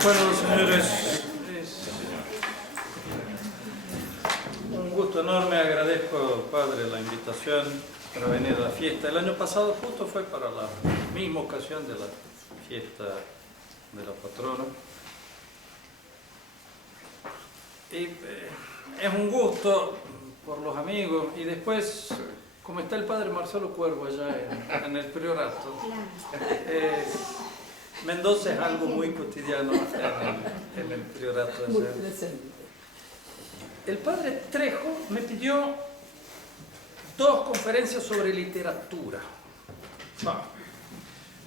Bueno, señores, es un gusto enorme. Agradezco, padre, la invitación para venir a la fiesta. El año pasado justo fue para la misma ocasión de la fiesta de la patrona. Y es un gusto por los amigos. Y después, como está el padre Marcelo Cuervo allá en el priorato, Mendoza es algo muy cotidiano en el priorato. Muy presente. El padre Trejo me pidió 2 conferencias sobre literatura.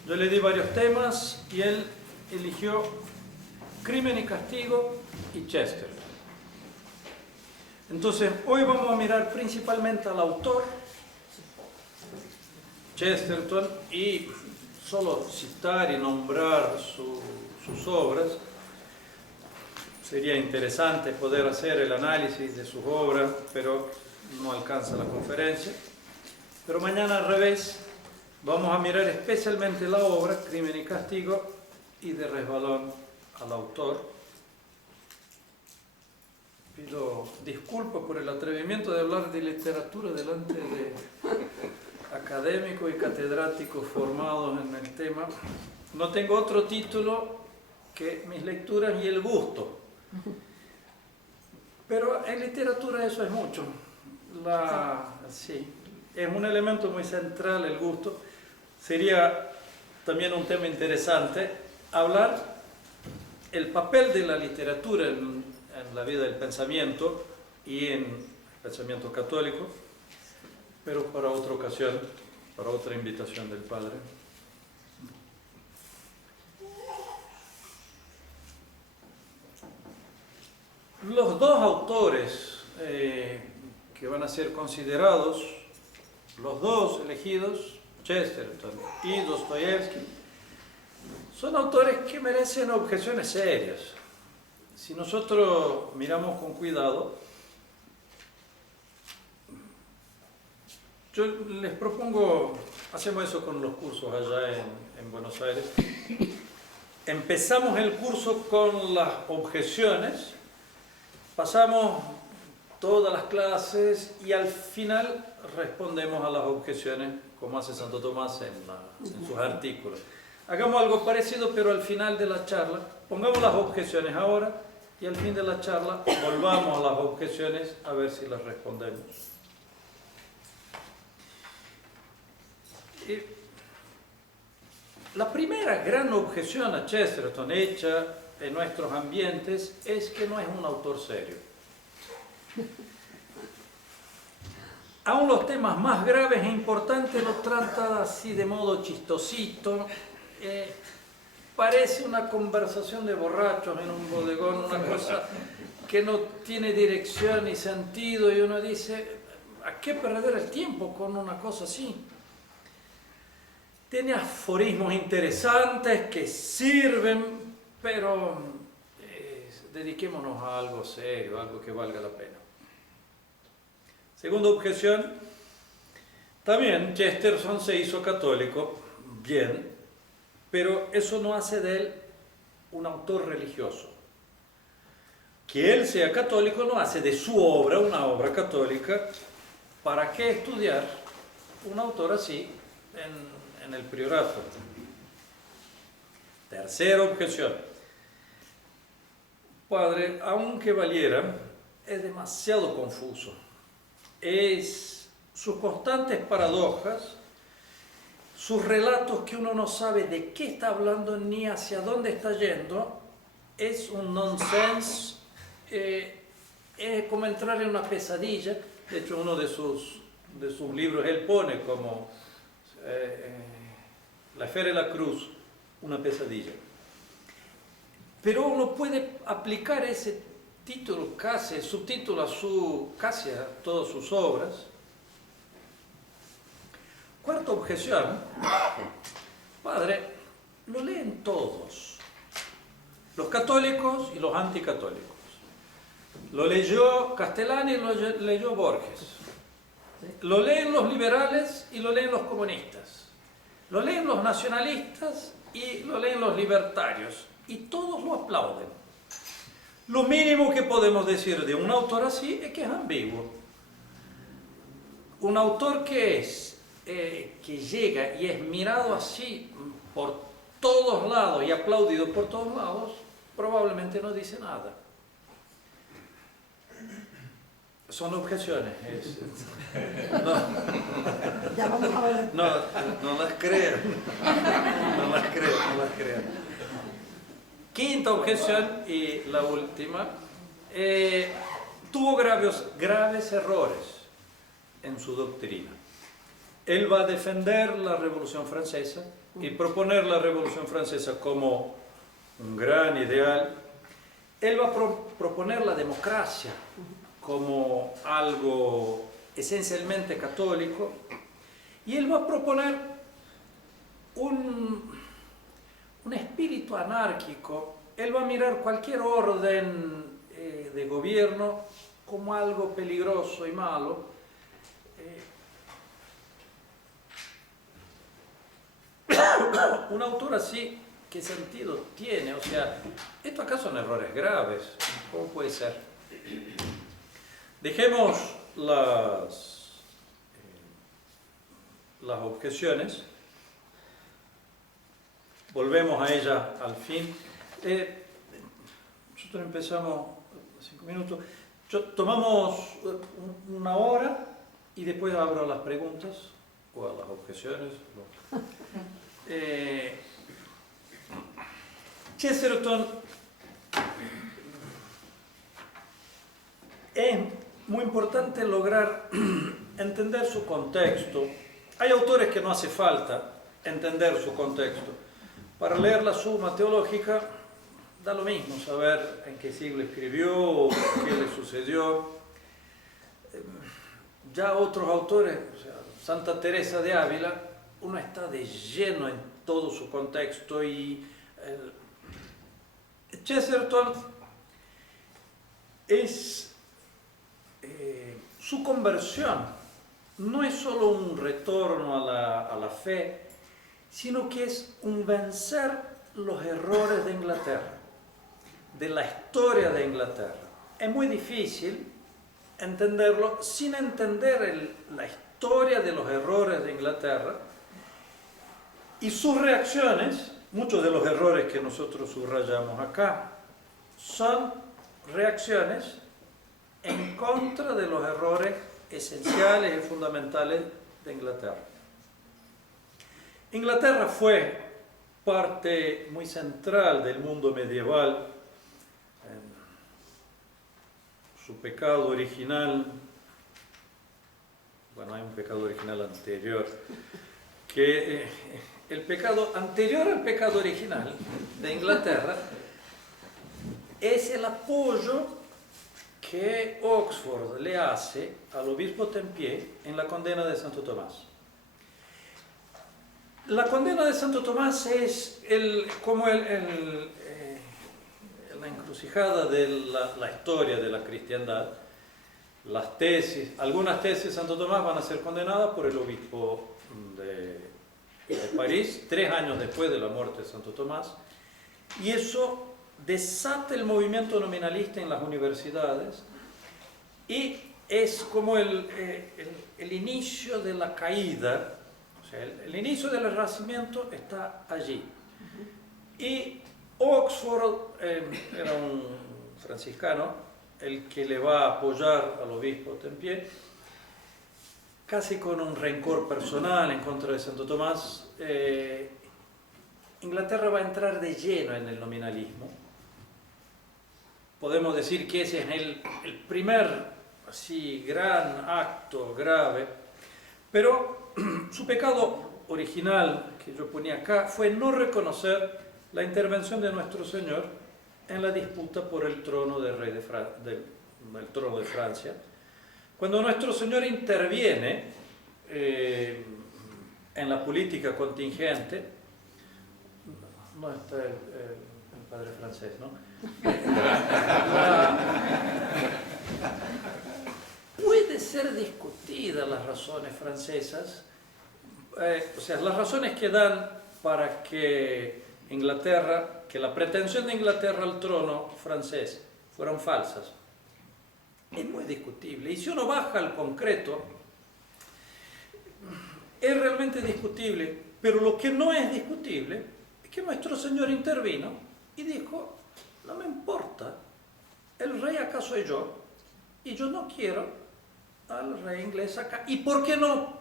Yo le di varios temas y él eligió Crimen y Castigo y Chesterton. Entonces, hoy vamos a mirar principalmente al autor, Chesterton, y solo citar y nombrar sus obras. Sería interesante poder hacer el análisis de sus obras, pero no alcanza la conferencia. Pero mañana al revés, vamos a mirar especialmente la obra, Crimen y Castigo, y de resbalón al autor. Pido disculpas por el atrevimiento de hablar de literatura delante de académicos y catedráticos formados en el tema. No tengo otro título que mis lecturas y el gusto. Pero en literatura eso es mucho. Sí, es un elemento muy central el gusto. Sería también un tema interesante hablar el papel de la literatura en la vida del pensamiento y en el pensamiento católico, pero para otra ocasión, para otra invitación del padre. Los 2 autores que van a ser considerados, los 2 elegidos, Chesterton y Dostoyevsky, son autores que merecen objeciones serias. Si nosotros miramos con cuidado, yo les propongo, hacemos eso con los cursos allá en Buenos Aires, empezamos el curso con las objeciones, pasamos todas las clases y al final respondemos a las objeciones, como hace Santo Tomás en sus artículos. Hagamos algo parecido, pero al final de la charla, pongamos las objeciones ahora y al fin de la charla volvamos a las objeciones a ver si las respondemos. La primera gran objeción a Chesterton hecha en nuestros ambientes es que no es un autor serio. Aún los temas más graves e importantes los trata así de modo chistosito. Parece una conversación de borrachos en un bodegón, una cosa que no tiene dirección ni sentido, y uno dice, ¿a qué perder el tiempo con una cosa así? Tiene aforismos interesantes que sirven, pero dediquémonos a algo serio, algo que valga la pena. Segunda objeción, también Chesterton se hizo católico, bien, pero eso no hace de él un autor religioso. Que él sea católico no hace de su obra una obra católica. ¿Para qué estudiar un autor así en el priorato? Tercera objeción. Padre, aunque valiera, es demasiado confuso. Sus constantes paradojas, sus relatos que uno no sabe de qué está hablando ni hacia dónde está yendo, es un nonsense, es como entrar en una pesadilla. De hecho, uno de sus libros él pone como La Esfera y la Cruz, una pesadilla. Pero uno puede aplicar ese título, subtítulo casi a todas sus obras. Cuarta objeción, padre, lo leen todos, los católicos y los anticatólicos. Lo leyó Castellani y lo leyó Borges. Lo leen los liberales y lo leen los comunistas. Lo leen los nacionalistas y lo leen los libertarios. y todos lo aplauden. Lo mínimo que podemos decir de un autor así es que es ambiguo. Un autor que llega y es mirado así por todos lados y aplaudido por todos lados, probablemente no dice nada. Son objeciones. Ya vamos a ver. No las crean. No las crean. Quinta objeción y la última. Tuvo graves errores en su doctrina. Él va a defender la Revolución Francesa y proponer la Revolución Francesa como un gran ideal. Él va a proponer la democracia como algo esencialmente católico, y él va a proponer un espíritu anárquico. Él va a mirar cualquier orden de gobierno como algo peligroso y malo. Un autor así, ¿qué sentido tiene? O sea, ¿esto acaso son errores graves? ¿Cómo puede ser? Dejemos las objeciones, volvemos a ella al fin. Nosotros empezamos 5 minutos, tomamos una hora y después abro las preguntas o a las objeciones. Chesterton es muy importante lograr entender su contexto. Hay autores que no hace falta entender su contexto. Para leer la Suma Teológica da lo mismo saber en qué siglo escribió, qué le sucedió. Ya otros autores, o sea, Santa Teresa de Ávila, uno está de lleno en todo su contexto, y Chesterton su conversión no es solo un retorno a la fe, sino que es un vencer los errores de Inglaterra, de la historia de Inglaterra. Es muy difícil entenderlo sin entender la historia de los errores de Inglaterra y sus reacciones. Muchos de los errores que nosotros subrayamos acá son reacciones en contra de los errores esenciales y fundamentales de Inglaterra. Inglaterra fue parte muy central del mundo medieval. Su pecado original, bueno, hay un pecado original anterior, que el pecado anterior al pecado original de Inglaterra es el apoyo que Oxford le hace al obispo Tempier en la condena de Santo Tomás. La condena de Santo Tomás es como la encrucijada de la historia de la cristiandad. Las tesis, algunas tesis de Santo Tomás van a ser condenadas por el obispo de París 3 años después de la muerte de Santo Tomás, y eso desata el movimiento nominalista en las universidades, y es como el inicio de la caída. O sea, el inicio del Renacimiento está allí. Y Oxford era un franciscano, el que le va a apoyar al obispo Tempier, casi con un rencor personal en contra de Santo Tomás. Inglaterra va a entrar de lleno en el nominalismo. Podemos decir que ese es el primer así gran acto grave, pero su pecado original que yo ponía acá fue no reconocer la intervención de nuestro Señor en la disputa por el trono del rey del trono de Francia. Cuando nuestro Señor interviene en la política contingente, no está el padre francés, ¿no? Puede ser discutida las razones francesas, o sea, las razones que dan para que Inglaterra, que la pretensión de Inglaterra al trono francés fueron falsas, es muy discutible. Y si uno baja al concreto, es realmente discutible, pero lo que no es discutible es que nuestro Señor intervino y dijo, no me importa, el rey acá soy yo, y yo no quiero al rey inglés acá. ¿Y por qué no?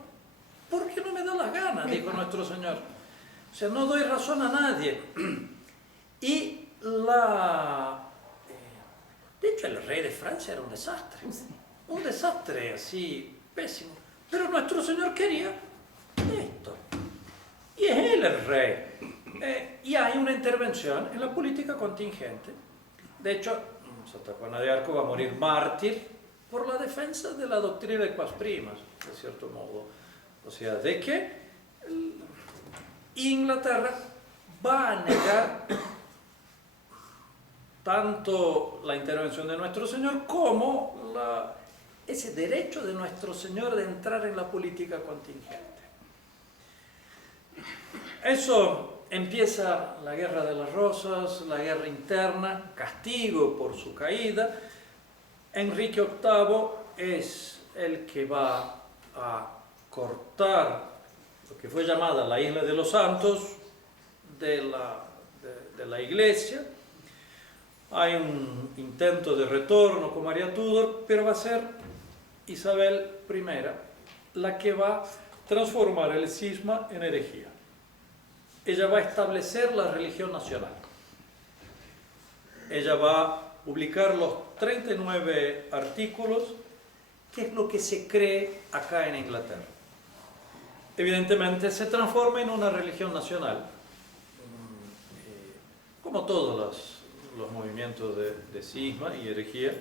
Porque no me da la gana, dijo nuestro Señor. O sea, no doy razón a nadie. Y de hecho, el rey de Francia era un desastre así, pésimo. Pero nuestro Señor quería esto. Y es él el rey. Y hay una intervención en la política contingente. De hecho, Santa Juana de Arco va a morir mártir por la defensa de la doctrina de Quas Primas, de cierto modo. O sea, de que Inglaterra va a negar tanto la intervención de nuestro Señor como ese derecho de nuestro Señor de entrar en la política contingente. Eso empieza la Guerra de las Rosas, la guerra interna, castigo por su caída. Enrique VIII es el que va a cortar lo que fue llamada la Isla de los Santos de la Iglesia. Hay un intento de retorno con María Tudor, pero va a ser Isabel I la que va a transformar el cisma en herejía. Ella va a establecer la religión nacional. Ella va a publicar los 39 artículos, que es lo que se cree acá en Inglaterra. Evidentemente se transforma en una religión nacional, como todos los movimientos de cisma y herejía.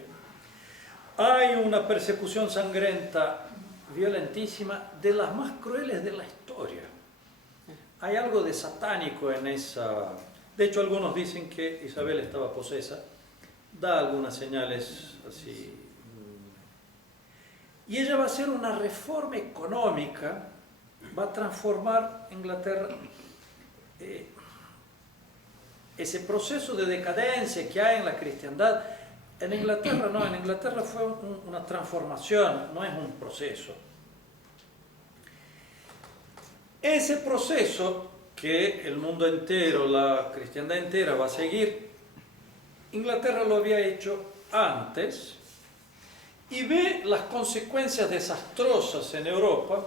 Hay una persecución sangrienta, violentísima, de las más crueles de la historia. Hay algo de satánico en esa. De hecho, algunos dicen que Isabel estaba posesa, da algunas señales así. Y ella va a hacer una reforma económica, va a transformar Inglaterra. Ese proceso de decadencia que hay en la cristiandad, en Inglaterra no, en Inglaterra fue una transformación, no es un proceso. Ese proceso que el mundo entero, la cristiandad entera va a seguir, Inglaterra lo había hecho antes y ve las consecuencias desastrosas en Europa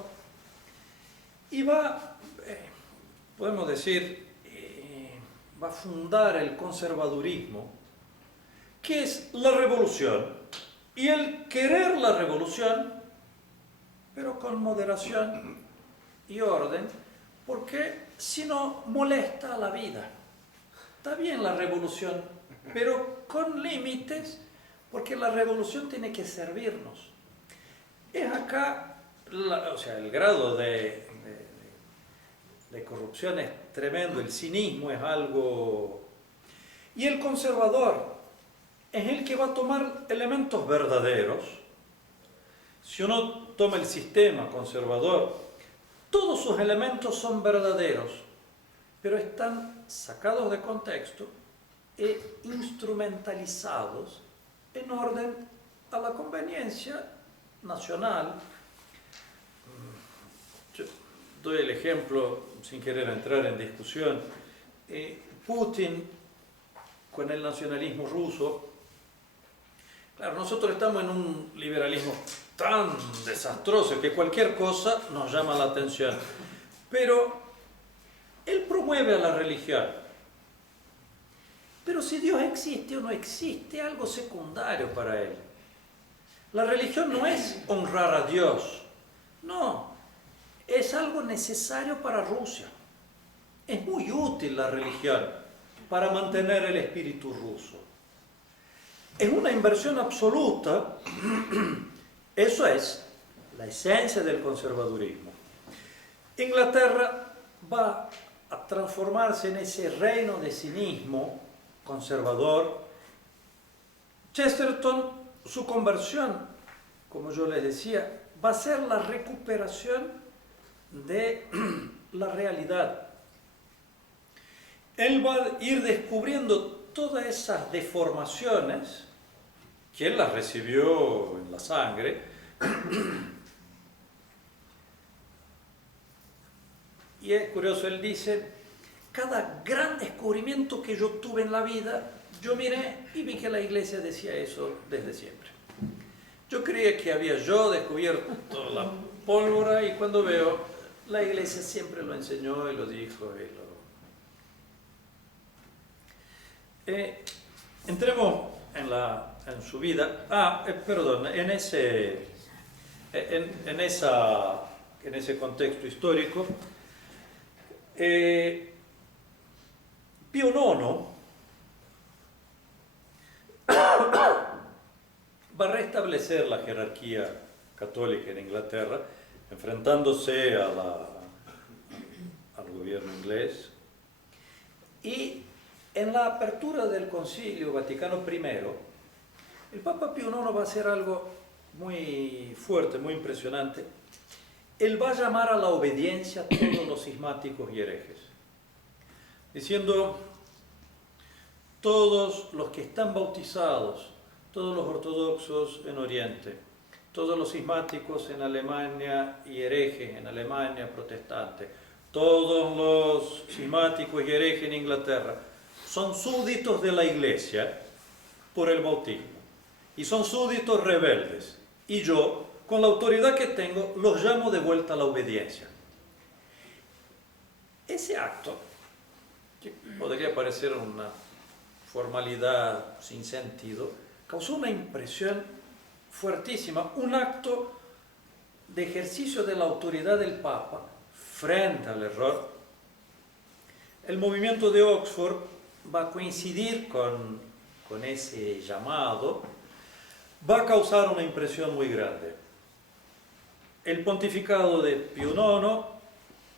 y va, podemos decir, va a fundar el conservadurismo, que es la revolución, y el querer la revolución, pero con moderación y orden, porque si no molesta a la vida. Está bien la revolución, pero con límites, porque la revolución tiene que servirnos. Es acá, o sea, el grado de corrupción es tremendo, el cinismo es algo. Y el conservador es el que va a tomar elementos verdaderos. Si uno toma el sistema conservador, todos sus elementos son verdaderos, pero están sacados de contexto e instrumentalizados en orden a la conveniencia nacional. Yo doy el ejemplo, sin querer entrar en discusión, Putin con el nacionalismo ruso. Claro, nosotros estamos en un liberalismo tan desastroso que cualquier cosa nos llama la atención, pero él promueve a la religión. Pero si Dios existe o no existe, es algo secundario para él. La religión no es honrar a Dios, no, es algo necesario para Rusia. Es muy útil la religión para mantener el espíritu ruso. Es una inversión absoluta. Eso es la esencia del conservadurismo. Inglaterra va a transformarse en ese reino de cinismo conservador. Chesterton, su conversión, como yo les decía, va a ser la recuperación de la realidad. él va a ir descubriendo todas esas deformaciones que él las recibió en la sangre. Y es curioso, él dice, cada gran descubrimiento que yo tuve en la vida, yo miré y vi que la iglesia decía eso desde siempre. Yo creía que había yo descubierto la pólvora y cuando veo, la iglesia siempre lo enseñó y lo dijo. Entremos en su vida. Perdón, en ese contexto histórico, Pío IX va a restablecer la jerarquía católica en Inglaterra, enfrentándose al gobierno inglés. Y en la apertura del Concilio Vaticano I, el Papa Pío IX va a hacer algo muy fuerte, muy impresionante. Él va a llamar a la obediencia a todos los cismáticos y herejes, diciendo, todos los que están bautizados, todos los ortodoxos en Oriente, todos los cismáticos en Alemania y herejes en Alemania protestante, todos los cismáticos y herejes en Inglaterra, son súbditos de la Iglesia por el bautismo y son súbditos rebeldes. Y yo, con la autoridad que tengo, los llamo de vuelta a la obediencia. Ese acto, que podría parecer una formalidad sin sentido, causó una impresión fuertísima, un acto de ejercicio de la autoridad del Papa frente al error. El movimiento de Oxford va a coincidir con ese llamado, va a causar una impresión muy grande. El pontificado de Pío IX,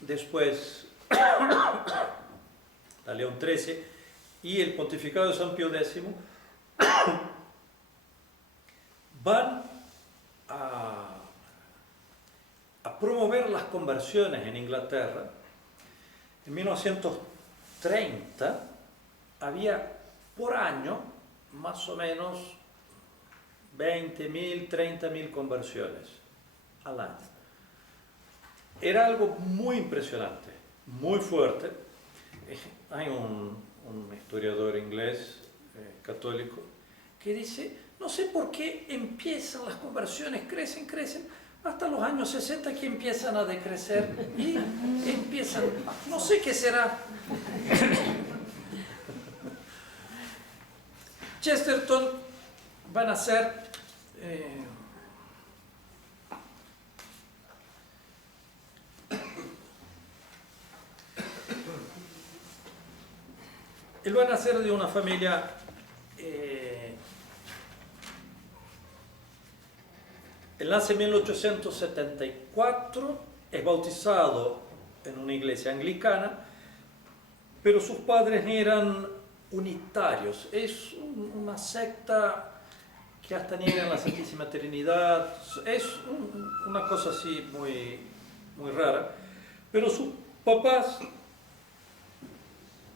después la León XIII y el pontificado de San Pío X van a promover las conversiones en Inglaterra. En 1930 había por año más o menos 20.000, 30.000 conversiones al año. Era algo muy impresionante, muy fuerte. Hay un historiador inglés católico que dice, no sé por qué empiezan las conversiones, crecen, hasta los años 60 que empiezan a decrecer y empiezan, no sé qué será. Chesterton va a nacer él va a nacer de una familia él nace en 1874, es bautizado en una iglesia anglicana, pero sus padres eran unitarios. Es una secta que hasta niegan la Santísima Trinidad. Es una cosa así muy, muy rara. Pero sus papás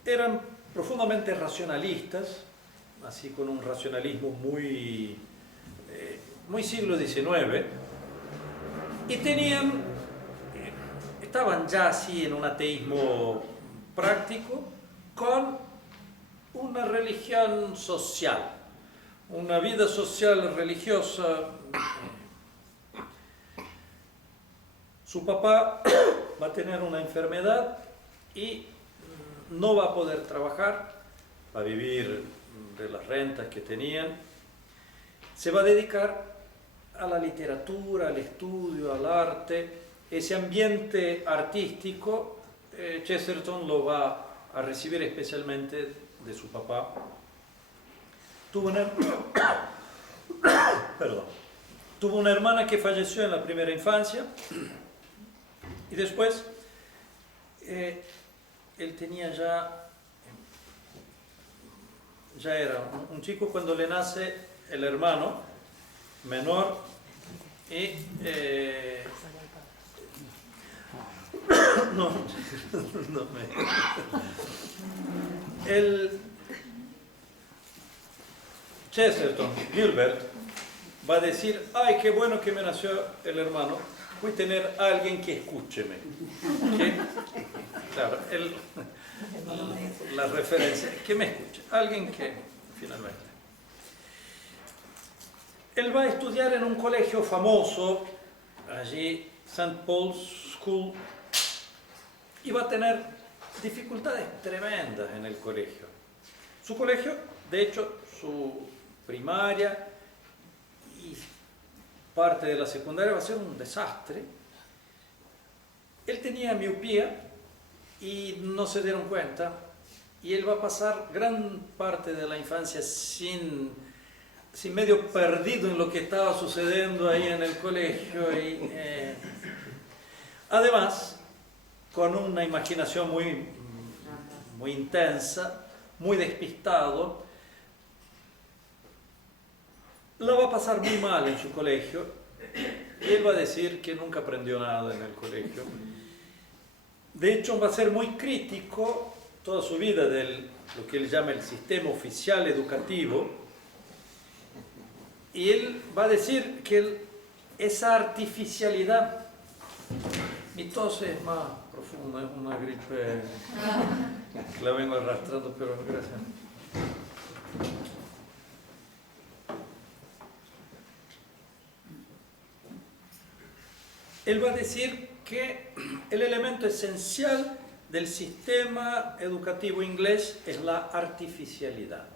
eran profundamente racionalistas, así con un racionalismo muy siglo XIX, y estaban ya así en un ateísmo práctico con una religión social, una vida social religiosa. Su papá va a tener una enfermedad y no va a poder trabajar, va a vivir de las rentas que tenían. Se va a dedicar a la literatura, al estudio, al arte. Ese ambiente artístico, Chesterton lo va a recibir especialmente de su papá. Tuvo una hermana que falleció en la primera infancia y después él tenía ya era un chico cuando le nace el hermano menor y el Chesterton, Gilbert, va a decir, ay, qué bueno que me nació el hermano, voy a tener a alguien que escúcheme. ¿Qué? Claro, la referencia, que me escuche, alguien que, finalmente. Él va a estudiar en un colegio famoso, allí, St. Paul's School, y va a tener dificultades tremendas en el colegio. Su colegio, de hecho, su primaria y parte de la secundaria va a ser un desastre. Él tenía miopía y no se dieron cuenta, y él va a pasar gran parte de la infancia sin medio perdido en lo que estaba sucediendo ahí en el colegio. Y, además, con una imaginación muy intensa, muy despistado, la va a pasar muy mal en su colegio. Y él va a decir que nunca aprendió nada en el colegio. De hecho, va a ser muy crítico toda su vida de lo que él llama el sistema oficial educativo. Y él va a decir que esa artificialidad, mi tos es más profunda, es una gripe que la vengo arrastrando, pero gracias. Él va a decir que el elemento esencial del sistema educativo inglés es la artificialidad,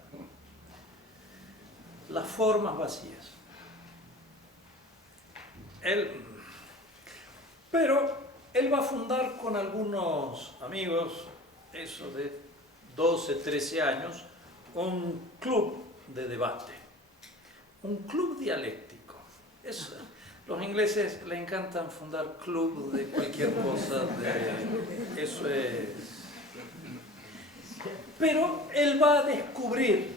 las formas vacías. Pero él va a fundar con algunos amigos, eso de 12, 13 años, un club de debate, un club dialéctico. Los ingleses les encantan fundar clubes de cualquier cosa, eso es. Pero él va a descubrir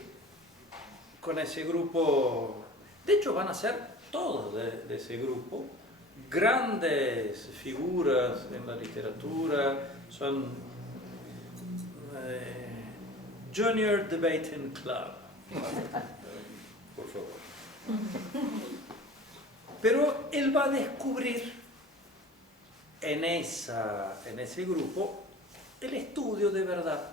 con ese grupo, de hecho van a ser todos de ese grupo, grandes figuras en la literatura, son Junior Debating Club, por favor. Pero él va a descubrir en ese grupo el estudio de verdad,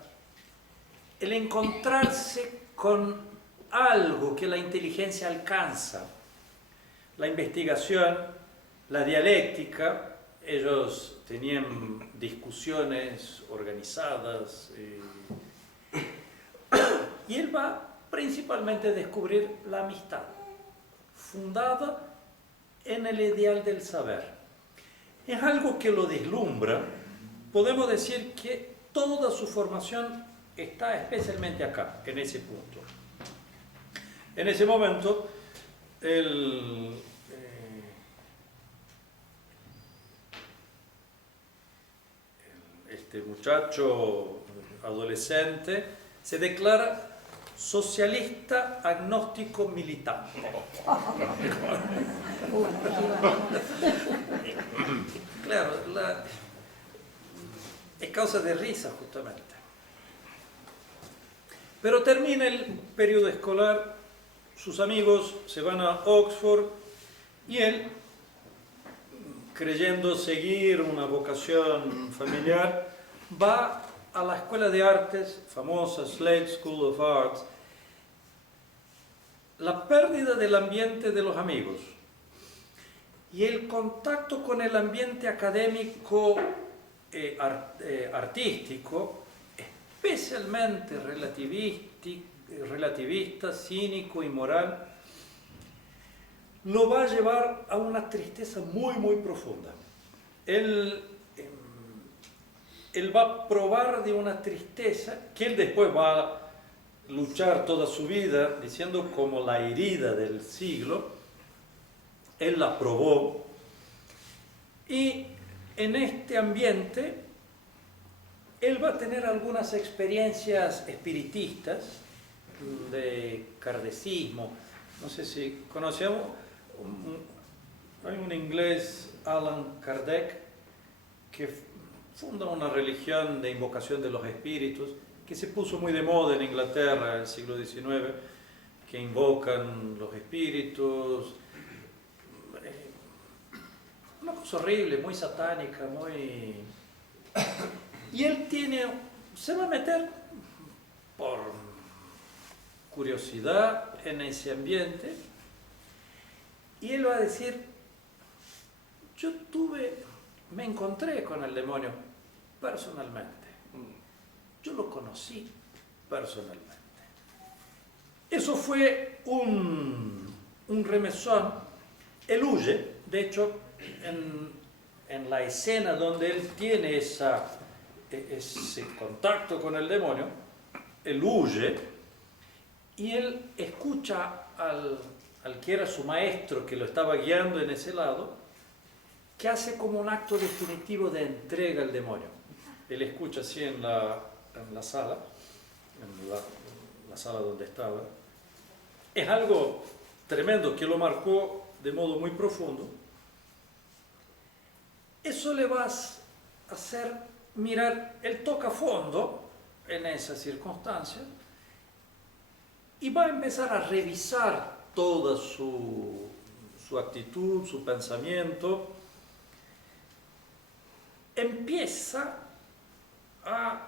el encontrarse con algo que la inteligencia alcanza, la investigación, la dialéctica. Ellos tenían discusiones organizadas y él va principalmente a descubrir la amistad, fundada en el ideal del saber. Es algo que lo deslumbra. Podemos decir que toda su formación está especialmente acá, en ese punto. En ese momento, este muchacho adolescente se declara socialista agnóstico militante. Claro, es causa de risa justamente. Pero termina el periodo escolar, sus amigos se van a Oxford y él, creyendo seguir una vocación familiar, va a la escuela de artes famosa, Slade School of Arts. La pérdida del ambiente de los amigos y el contacto con el ambiente académico artístico, especialmente relativista, cínico y moral, lo va a llevar a una tristeza muy, muy profunda. Él va a probar de una tristeza que él después va a luchar toda su vida, diciendo como la herida del siglo. Él la probó, y en este ambiente él va a tener algunas experiencias espiritistas de kardecismo. No sé si conocemos, hay un inglés, Allan Kardec, que funda una religión de invocación de los espíritus. que se puso muy de moda en Inglaterra en el siglo XIX, que invocan los espíritus. Una cosa horrible, muy satánica, muy... Y él se va a meter por curiosidad en ese ambiente y él va a decir, me encontré con el demonio personalmente, yo lo conocí personalmente. Eso fue un remesón. Él huye, de hecho, en la escena donde él tiene ese contacto con el demonio, él huye y él escucha al que era su maestro, que lo estaba guiando en ese lado, que hace como un acto definitivo de entrega al demonio. Él escucha así en la sala, en la sala donde estaba. Es algo tremendo que lo marcó de modo muy profundo. Eso le va a hacer mirar, él toca fondo en esa circunstancia y va a empezar a revisar toda su actitud, su pensamiento. Empieza a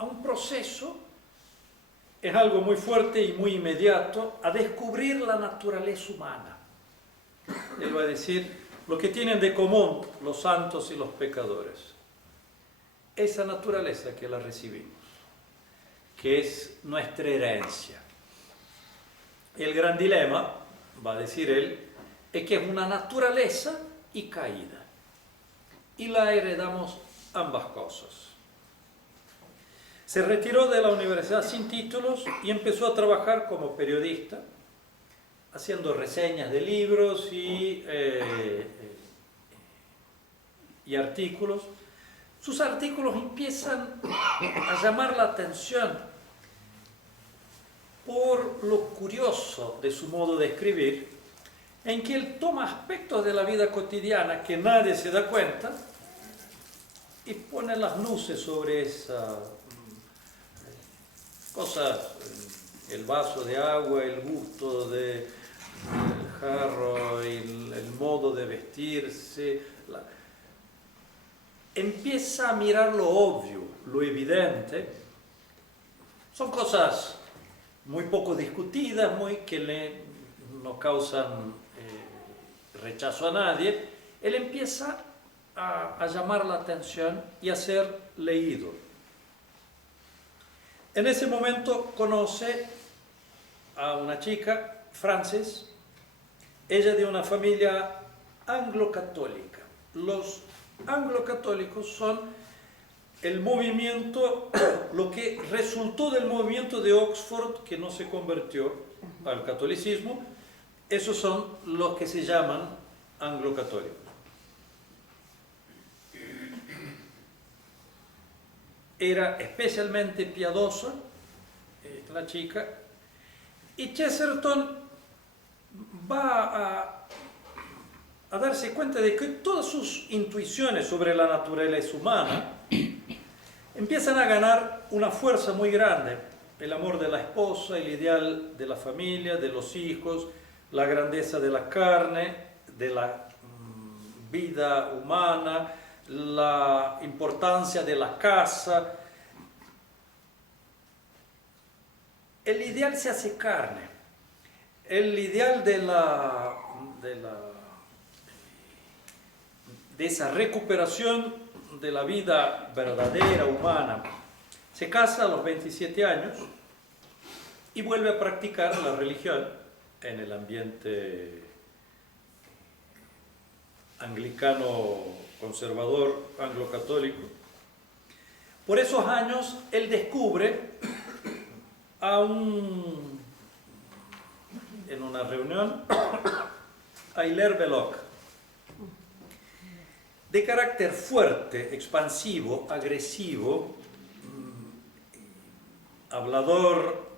un proceso, es algo muy fuerte y muy inmediato, a descubrir la naturaleza humana. Él va a decir, lo que tienen de común los santos y los pecadores, esa naturaleza que la recibimos, que es nuestra herencia. El gran dilema, va a decir él, es que es una naturaleza y caída. Y la heredamos ambas cosas. Se retiró de la universidad sin títulos y empezó a trabajar como periodista, haciendo reseñas de libros y artículos. Sus artículos empiezan a llamar la atención por lo curioso de su modo de escribir, en que él toma aspectos de la vida cotidiana que nadie se da cuenta y pone las luces sobre esas cosas, el vaso de agua, el gusto del jarro, el modo de vestirse. Empieza a mirar lo obvio, lo evidente. Son cosas muy poco discutidas, que no causan rechazo a nadie. Él empieza a llamar la atención y a ser leído. En ese momento conoce a una chica, Frances, ella de una familia anglo-católica. Los anglo-católicos son el movimiento, lo que resultó del movimiento de Oxford, que no se convirtió al catolicismo. Esos son los que se llaman anglo-católicos. Era especialmente piadosa la chica, y Chesterton va a darse cuenta de que todas sus intuiciones sobre la naturaleza humana empiezan a ganar una fuerza muy grande. El amor de la esposa, el ideal de la familia, de los hijos, la grandeza de la carne, de la vida humana, la importancia de la casa. El ideal se hace carne. El ideal de esa recuperación de la vida verdadera, humana. Se casa a los 27 años y vuelve a practicar la religión en el ambiente anglicano conservador, anglo-católico. Por esos años él descubre en una reunión a Hilaire Belloc, de carácter fuerte, expansivo, agresivo, hablador,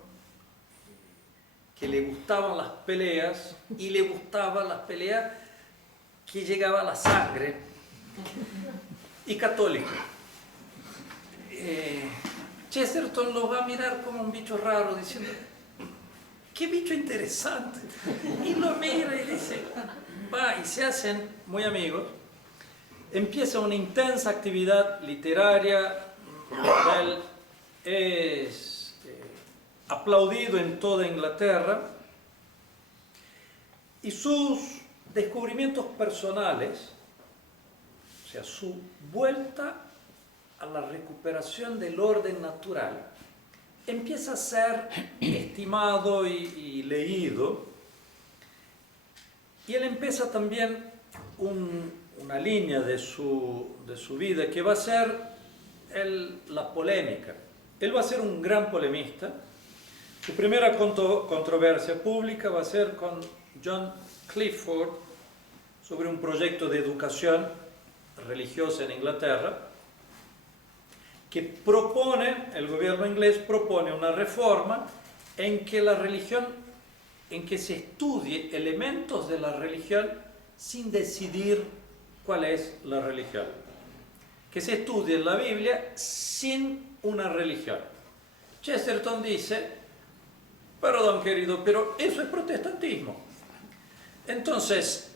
que le gustaban las peleas, y le gustaban las peleas que llegaba a la sangre, y católico. Chesterton lo va a mirar como un bicho raro, diciendo, ¡qué bicho interesante! Y lo mira y dice, va, y se hacen muy amigos. Empieza una intensa actividad literaria. Él es aplaudido en toda Inglaterra. Y sus descubrimientos personales, o sea, su vuelta a la recuperación del orden natural, empieza a ser estimado y leído, y él empieza también una línea de su vida que va a ser la polémica. Él va a ser un gran polemista. Su primera controversia pública va a ser con John Clifford sobre un proyecto de educación religiosa en Inglaterra, que el gobierno inglés propone una reforma en que la religión, en que se estudie elementos de la religión sin decidir cuál es la religión. Que se estudie la Biblia sin una religión. Chesterton dice, perdón querido, pero eso es protestantismo. Entonces,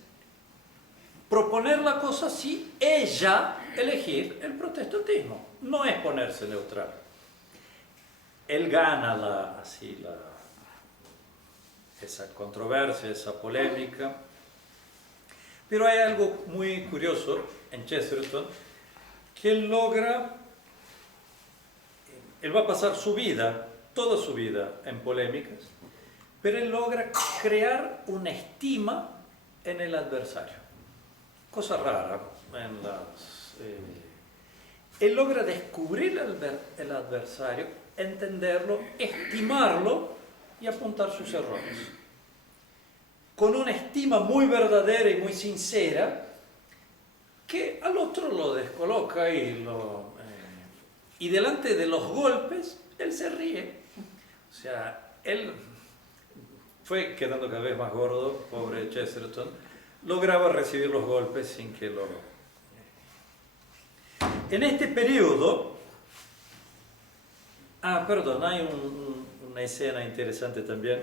proponer la cosa así es ya elegir el protestantismo, no es ponerse neutral. Él gana esa controversia, esa polémica, pero hay algo muy curioso en Chesterton, que él va a pasar toda su vida en polémicas, pero él logra crear una estima en el adversario. Cosa rara. Él logra descubrir el adversario, entenderlo, estimarlo y apuntar sus errores. Con una estima muy verdadera y muy sincera, que al otro lo descoloca y delante de los golpes, él se ríe. O sea, él fue quedando cada vez más gordo, pobre Chesterton, lograba recibir los golpes sin que lo... En este periodo... hay una escena interesante también,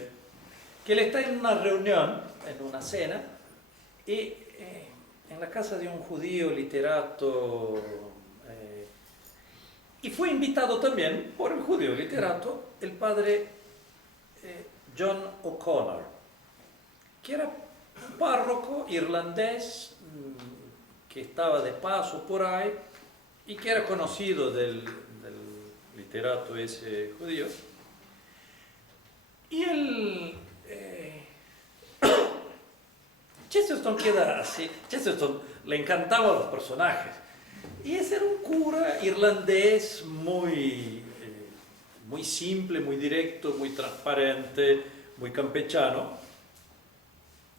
que él está en una reunión, en una cena, y en la casa de un judío literato, y fue invitado también por el judío literato, el padre John O'Connor, que era un párroco irlandés que estaba de paso por ahí y que era conocido del literato ese judío. Y él... Chesterton queda así. Chesterton le encantaban los personajes. Y ese era un cura irlandés muy simple, muy directo, muy transparente, muy campechano,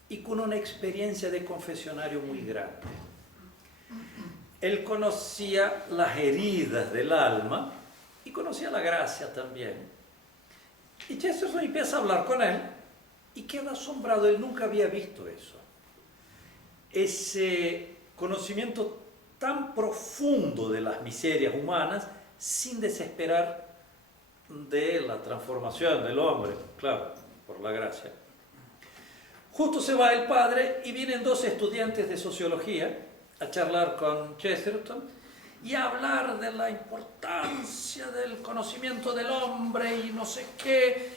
y con una experiencia de confesionario muy grande. Él conocía las heridas del alma y conocía la gracia también. Y Chesterton empieza a hablar con él y queda asombrado. Él nunca había visto eso. Ese conocimiento tan profundo de las miserias humanas sin desesperar de la transformación del hombre, claro, por la gracia. Justo se va el padre y vienen dos estudiantes de sociología a charlar con Chesterton y a hablar de la importancia del conocimiento del hombre y no sé qué.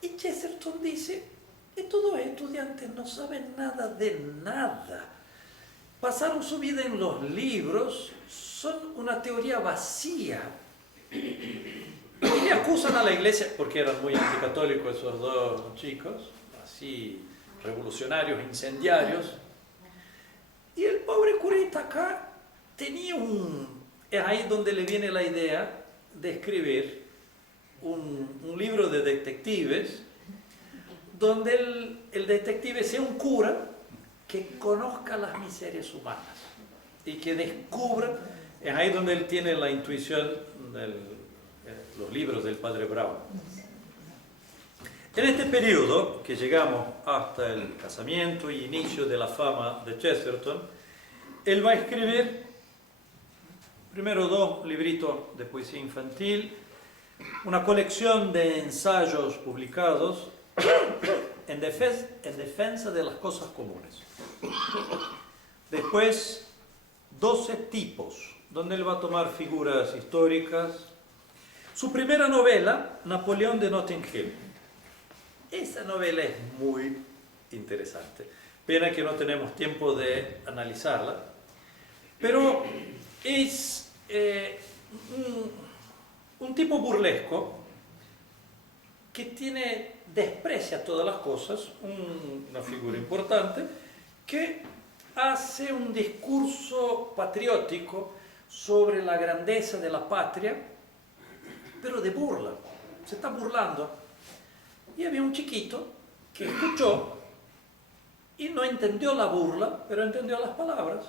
Y Chesterton dice, estos dos estudiantes no saben nada de nada. Pasaron su vida en los libros, son una teoría vacía. Y le acusan a la iglesia, porque eran muy anticatólicos esos dos chicos, así revolucionarios, incendiarios. Y el pobre curita acá tenía es ahí donde le viene la idea de escribir un libro de detectives, donde el detective sea un cura que conozca las miserias humanas y que descubra. Es ahí donde él tiene la intuición los libros del padre Brown. En este periodo, que llegamos hasta el casamiento y inicio de la fama de Chesterton, él va a escribir Primero 2 libritos de poesía infantil, una colección de ensayos publicados en defensa de las cosas comunes. Después 12 tipos, donde él va a tomar figuras históricas. Su primera novela, Napoleón de Notting Hill. Esa novela es muy interesante. Pena que no tenemos tiempo de analizarla, pero es un tipo burlesco que desprecia todas las cosas, una figura importante, que hace un discurso patriótico sobre la grandeza de la patria, pero de burla, se está burlando. Y había un chiquito que escuchó y no entendió la burla, pero entendió las palabras,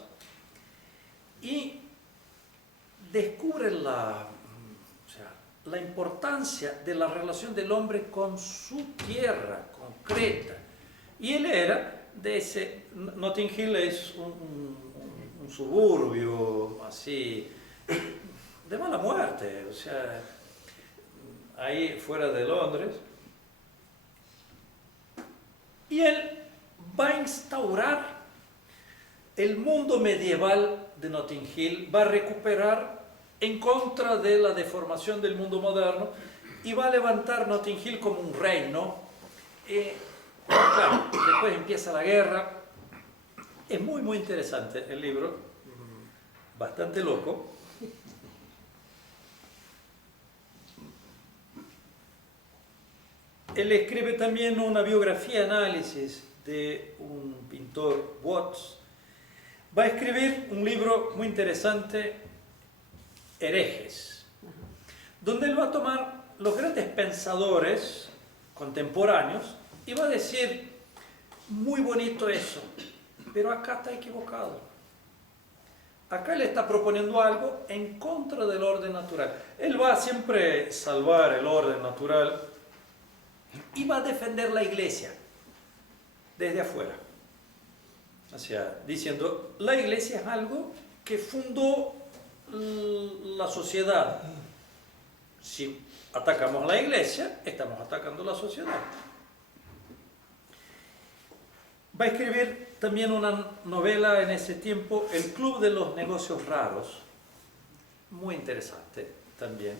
y descubre la importancia de la relación del hombre con su tierra concreta. Y él era de ese... Notting Hill es un suburbio así de mala muerte, o sea, ahí fuera de Londres. Y él va a instaurar el mundo medieval de Notting Hill, va a recuperar en contra de la deformación del mundo moderno y va a levantar Notting Hill como un reino. Claro, después empieza la guerra. Es muy, muy interesante el libro, bastante loco. Él escribe también una biografía análisis de un pintor, Watts. Va a escribir un libro muy interesante, Herejes, donde él va a tomar los grandes pensadores contemporáneos y va a decir, muy bonito eso, pero acá está equivocado. Acá él está proponiendo algo en contra del orden natural. Él va a siempre salvar el orden natural y va a defender la iglesia desde afuera. O sea, diciendo, la iglesia es algo que fundó la sociedad. Si atacamos la iglesia, estamos atacando la sociedad. Va a escribir también una novela en ese tiempo, El Club de los Negocios Raros, muy interesante también,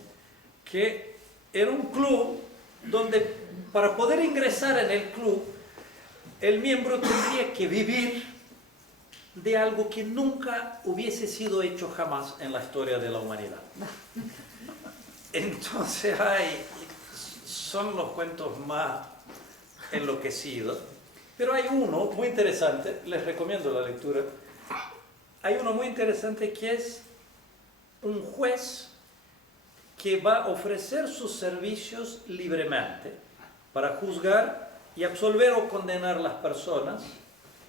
que era un club donde para poder ingresar en el club, el miembro tendría que vivir de algo que nunca hubiese sido hecho jamás en la historia de la humanidad. Entonces son los cuentos más enloquecidos, pero hay uno muy interesante, les recomiendo la lectura. Hay uno muy interesante que es un juez que va a ofrecer sus servicios libremente para juzgar y absolver o condenar a las personas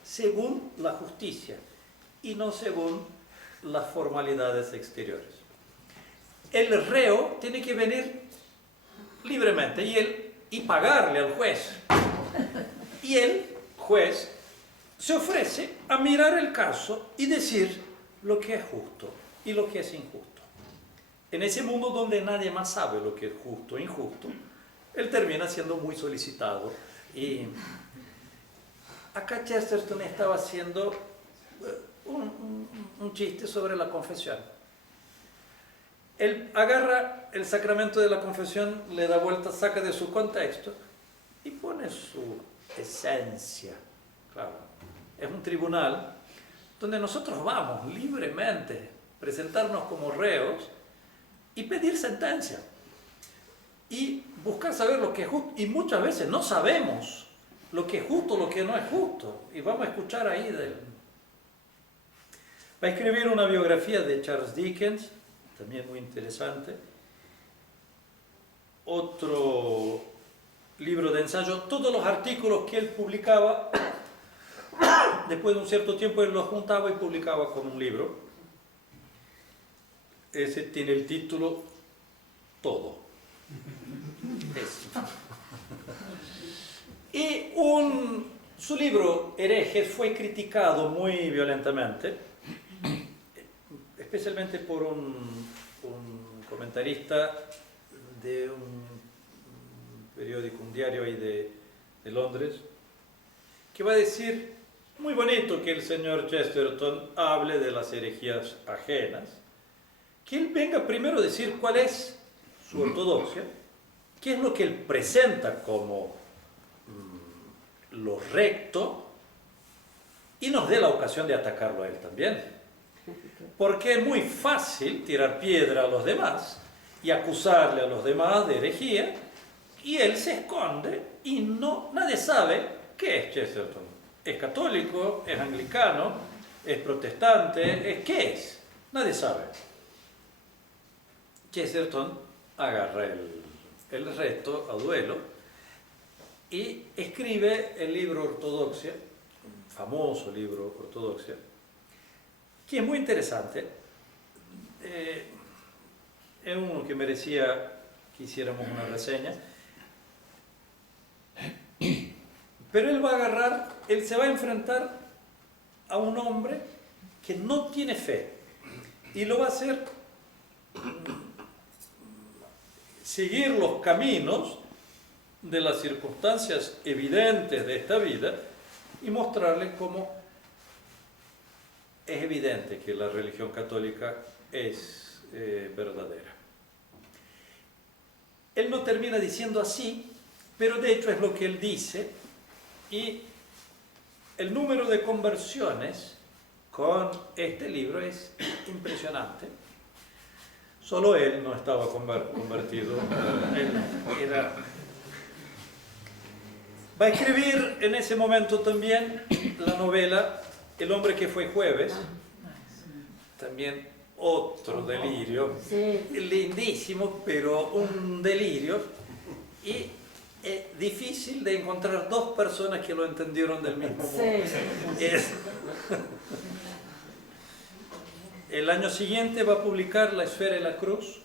según la justicia y no según las formalidades exteriores. El reo tiene que venir libremente y pagarle al juez. Y el juez se ofrece a mirar el caso y decir lo que es justo y lo que es injusto. En ese mundo donde nadie más sabe lo que es justo e injusto, él termina siendo muy solicitado. Y acá Chesterton estaba haciendo un chiste sobre la confesión. Él agarra el sacramento de la confesión, le da vuelta, saca de su contexto y pone su esencia. Claro, es un tribunal donde nosotros vamos libremente a presentarnos como reos y pedir sentencia y buscar saber lo que es justo, y muchas veces no sabemos lo que es justo, lo que no es justo, y vamos a escuchar ahí va a escribir una biografía de Charles Dickens, también muy interesante, otro libro de ensayo, todos los artículos que él publicaba, después de un cierto tiempo él los juntaba y publicaba como un libro. Ese tiene el título Todo. Eso. Y su libro Herejes fue criticado muy violentamente, especialmente por un comentarista de un periódico, un diario ahí de Londres, que va a decir, muy bonito que el señor Chesterton hable de las herejías ajenas, que él venga primero a decir cuál es su ortodoxia, qué es lo que él presenta como lo recto, y nos dé la ocasión de atacarlo a él también. Porque es muy fácil tirar piedra a los demás y acusarle a los demás de herejía, y él se esconde y nadie sabe qué es Chesterton. ¿Es católico? ¿Es anglicano? ¿Es protestante? ¿Qué es? Nadie sabe. Chesterton agarra el reto a duelo y escribe el libro Ortodoxia, un famoso libro Ortodoxia, que es muy interesante. Es uno que merecía que hiciéramos una reseña. Pero él se va a enfrentar a un hombre que no tiene fe y lo va a hacer seguir los caminos de las circunstancias evidentes de esta vida y mostrarle cómo es evidente que la religión católica es verdadera. Él no termina diciendo así, pero de hecho es lo que él dice, y el número de conversiones con este libro es impresionante. Solo él no estaba convertido. Va a escribir en ese momento también la novela El hombre que fue jueves, también otro delirio, lindísimo, pero un delirio, y es difícil de encontrar dos personas que lo entendieron del mismo modo. El año siguiente va a publicar La esfera y la cruz,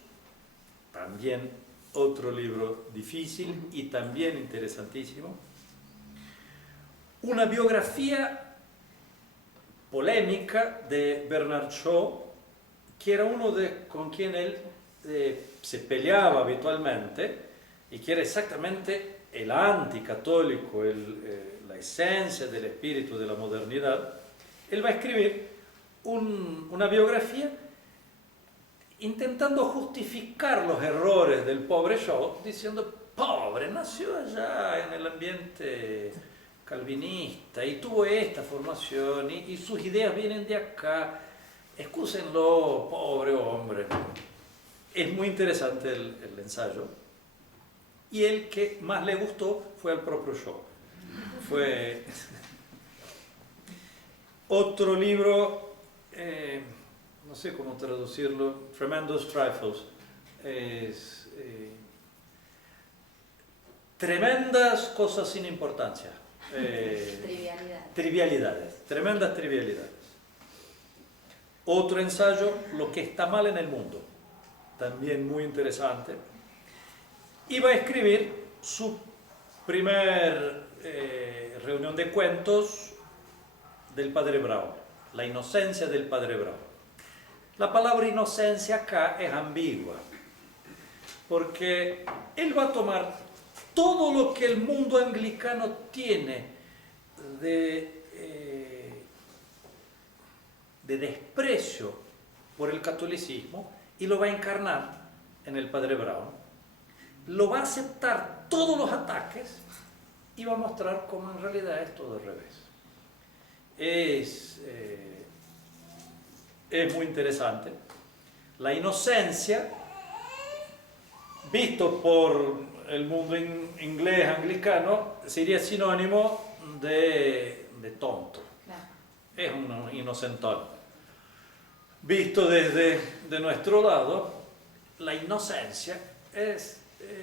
también otro libro difícil y también interesantísimo. Una biografía polémica de Bernard Shaw, que era uno con quien él se peleaba habitualmente y que era exactamente el anticatólico, la esencia del espíritu de la modernidad. Él va a escribir una biografía intentando justificar los errores del pobre Shaw, diciendo, pobre, nació allá en el ambiente calvinista y tuvo esta formación y sus ideas vienen de acá, excúsenlo, pobre hombre. Es muy interesante el ensayo, y el que más le gustó fue al propio Shaw. Fue otro libro, no sé cómo traducirlo, Tremendous Trifles, tremendas cosas sin importancia. Trivialidades, tremendas trivialidades. Otro ensayo, Lo que está mal en el mundo, también muy interesante. Y va a escribir su primer reunión de cuentos del Padre Brown, La inocencia del Padre Brown. La palabra inocencia acá es ambigua, porque él va a tomar todo lo que el mundo anglicano tiene de desprecio por el catolicismo y lo va a encarnar en el Padre Brown. Lo va a aceptar todos los ataques y va a mostrar cómo en realidad es todo al revés. Es muy interesante. La inocencia, visto por el mundo inglés anglicano, sería sinónimo de tonto. Claro. Es un inocentón. Visto desde nuestro lado, la inocencia es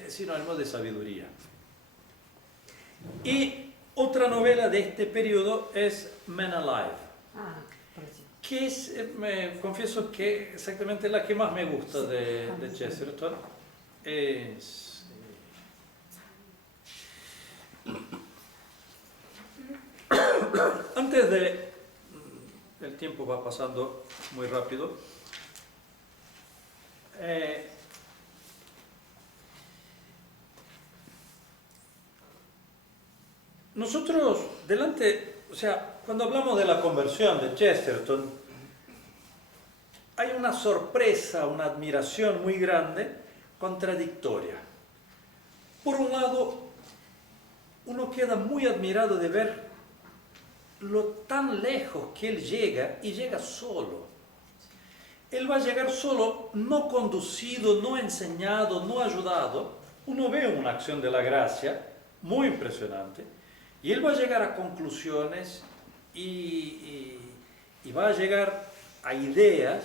sinónimo de sabiduría. Y otra novela de este periodo es Men Alive, que es, me confieso que exactamente la que más me gusta de Chesterton. Antes de... El tiempo va pasando muy rápido. Nosotros, o sea, cuando hablamos de la conversión de Chesterton, hay una sorpresa, una admiración muy grande, contradictoria. Por un lado, uno queda muy admirado de ver lo tan lejos que él llega, y llega solo. Él va a llegar solo, no conducido, no enseñado, no ayudado. Uno ve una acción de la gracia muy impresionante, y él va a llegar a conclusiones y va a llegar a ideas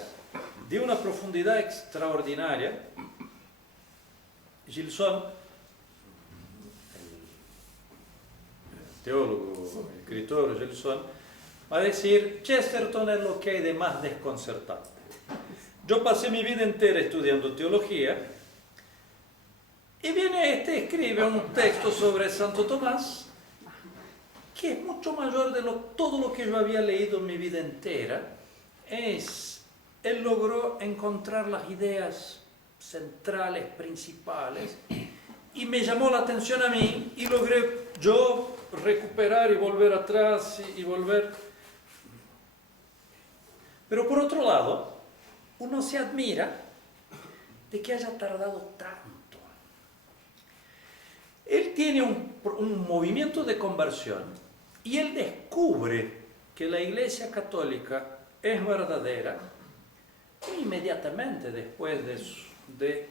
de una profundidad extraordinaria. Gilson, el teólogo, el escritor Gilson, va a decir: Chesterton es lo que hay de más desconcertante. Yo pasé mi vida entera estudiando teología, y viene escribe un texto sobre Santo Tomás, que es mucho mayor de todo lo que yo había leído en mi vida entera. Él logró encontrar las ideas centrales, principales, y me llamó la atención a mí, y logré yo recuperar y volver atrás y volver. Pero por otro lado, uno se admira de que haya tardado tanto. Él tiene un movimiento de conversión, y él descubre que la Iglesia Católica es verdadera inmediatamente después de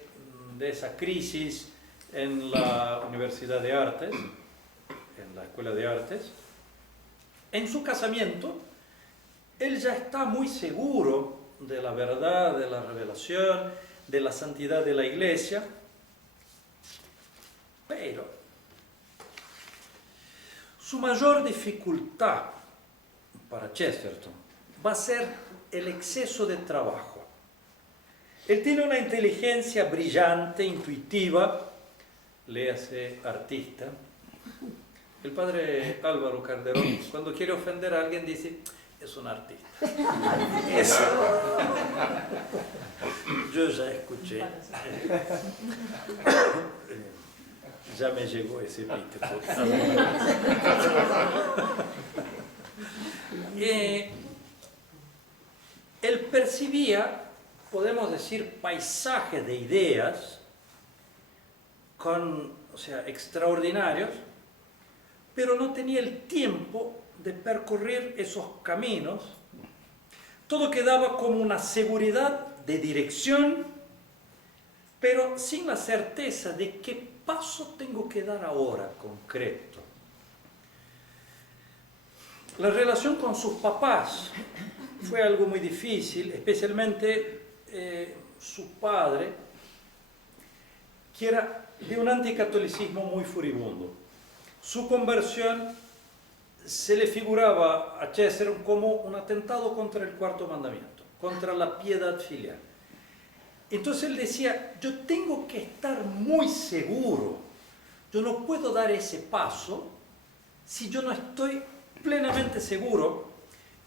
esa crisis en la Universidad de Artes, en la Escuela de Artes. En su casamiento, él ya está muy seguro de la verdad, de la revelación, de la santidad de la Iglesia, pero su mayor dificultad para Chesterton va a ser el exceso de trabajo. Él tiene una inteligencia brillante, intuitiva, léase artista. El padre Álvaro Calderón, cuando quiere ofender a alguien, dice: es un artista. Eso. Yo ya escuché. Ya me llegó ese epíteto. Él percibía, podemos decir, paisajes de ideas extraordinarios, pero no tenía el tiempo de percorrer esos caminos. Todo quedaba como una seguridad de dirección, pero sin la certeza de qué paso tengo que dar ahora concreto. La relación con sus papás fue algo muy difícil, especialmente su padre, que era de un anticatolicismo muy furibundo. Su conversión se le figuraba a Chesterton como un atentado contra el cuarto mandamiento, contra la piedad filial. Entonces él decía: yo tengo que estar muy seguro, yo no puedo dar ese paso si yo no estoy plenamente seguro.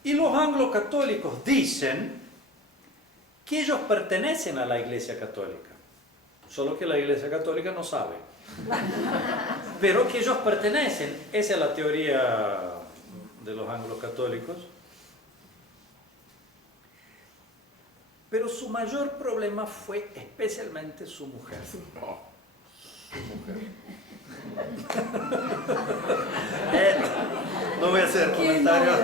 Y los anglo-católicos dicen que ellos pertenecen a la Iglesia Católica, solo que la Iglesia Católica no sabe, pero que ellos pertenecen. Esa es la teoría de los anglo-católicos. Pero su mayor problema fue especialmente su mujer. Su mujer. No voy a hacer comentarios.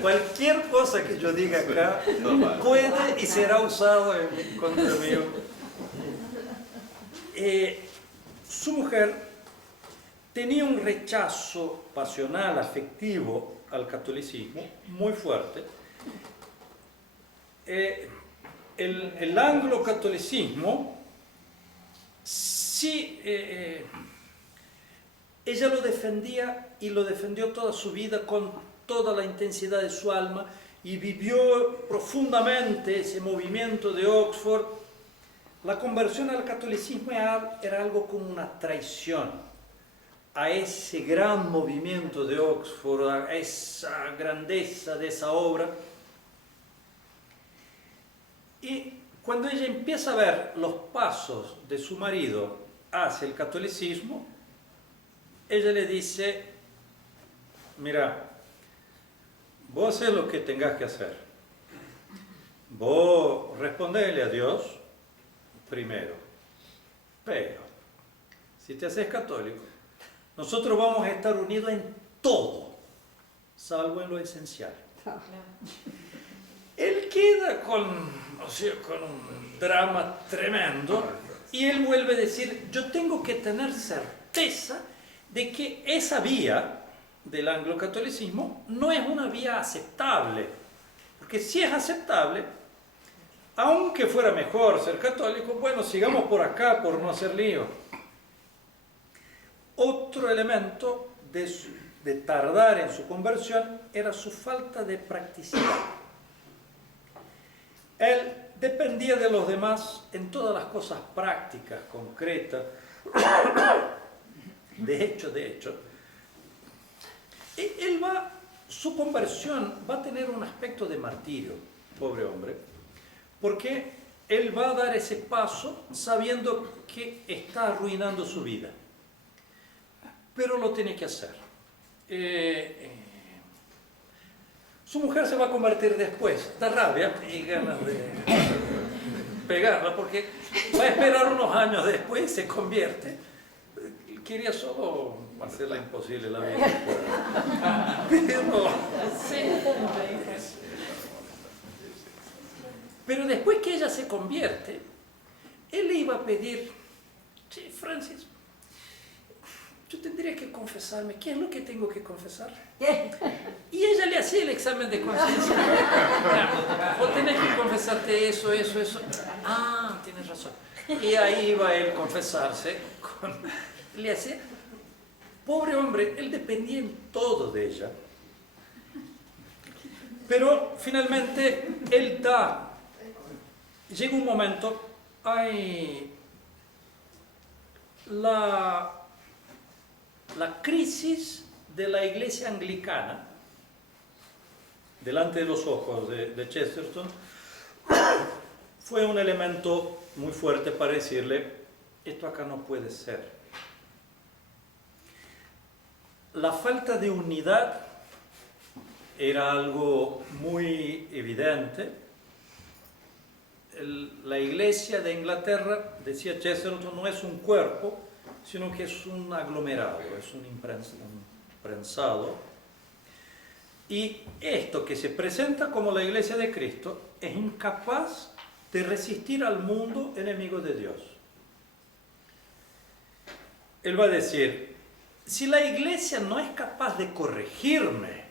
Cualquier cosa que yo diga acá puede y será usado en contra mío. Su mujer tenía un rechazo pasional, afectivo al catolicismo muy fuerte. El anglo-catolicismo, sí, ella lo defendía, y lo defendió toda su vida con toda la intensidad de su alma, y vivió profundamente ese movimiento de Oxford. La conversión al catolicismo era algo como una traición a ese gran movimiento de Oxford, a esa grandeza de esa obra. cuando ella empieza a ver los pasos de su marido hacia el catolicismo, ella le dice, mira, vos haces lo que tengas que hacer. Vos respondele a Dios primero. Pero, si te haces católico, nosotros vamos a estar unidos en todo, salvo en lo esencial. Él queda con un drama tremendo y él vuelve a decir, yo tengo que tener certeza de que esa vía del anglocatolicismo no es una vía aceptable, porque si es aceptable, aunque fuera mejor ser católico, bueno, sigamos por acá por no hacer lío. Otro elemento de tardar en su conversión era su falta de practicidad. Él dependía de los demás en todas las cosas prácticas, concretas. De hecho, su conversión va a tener un aspecto de martirio, pobre hombre, porque él va a dar ese paso sabiendo que está arruinando su vida. Pero lo tiene que hacer. Su mujer se va a convertir después, da rabia y ganas de pegarla, porque va a esperar unos años después y se convierte. Quería solo hacerla imposible la vida. Pero después que ella se convierte, él le iba a pedir, sí, Francis, yo tendría que confesarme. ¿Qué es lo que tengo que confesar? Y ella le hacía el examen de conciencia. Vos tenés que confesarte eso. Ah, tienes razón. Y ahí iba él a confesarse. Le hacía... Pobre hombre, él dependía en todo de ella. Pero finalmente él da... Llega un momento, hay la crisis de la iglesia anglicana delante de los ojos de Chesterton fue un elemento muy fuerte para decirle, esto acá no puede ser. La falta de unidad era algo muy evidente. La iglesia de Inglaterra, decía Chesterton, no es un cuerpo, sino que es un aglomerado, es un prensado. Y esto que se presenta como la iglesia de Cristo es incapaz de resistir al mundo enemigo de Dios. Él va a decir, si la iglesia no es capaz de corregirme,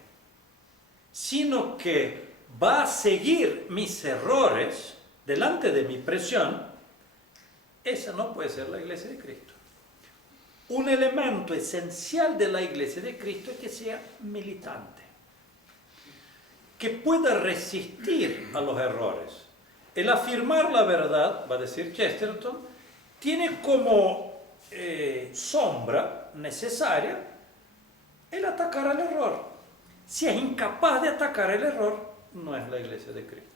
sino que va a seguir mis errores delante de mi presión, esa no puede ser la iglesia de Cristo. Un elemento esencial de la iglesia de Cristo es que sea militante, que pueda resistir a los errores. El afirmar la verdad, va a decir Chesterton, tiene como sombra necesaria el atacar al error. Si es incapaz de atacar el error, no es la iglesia de Cristo.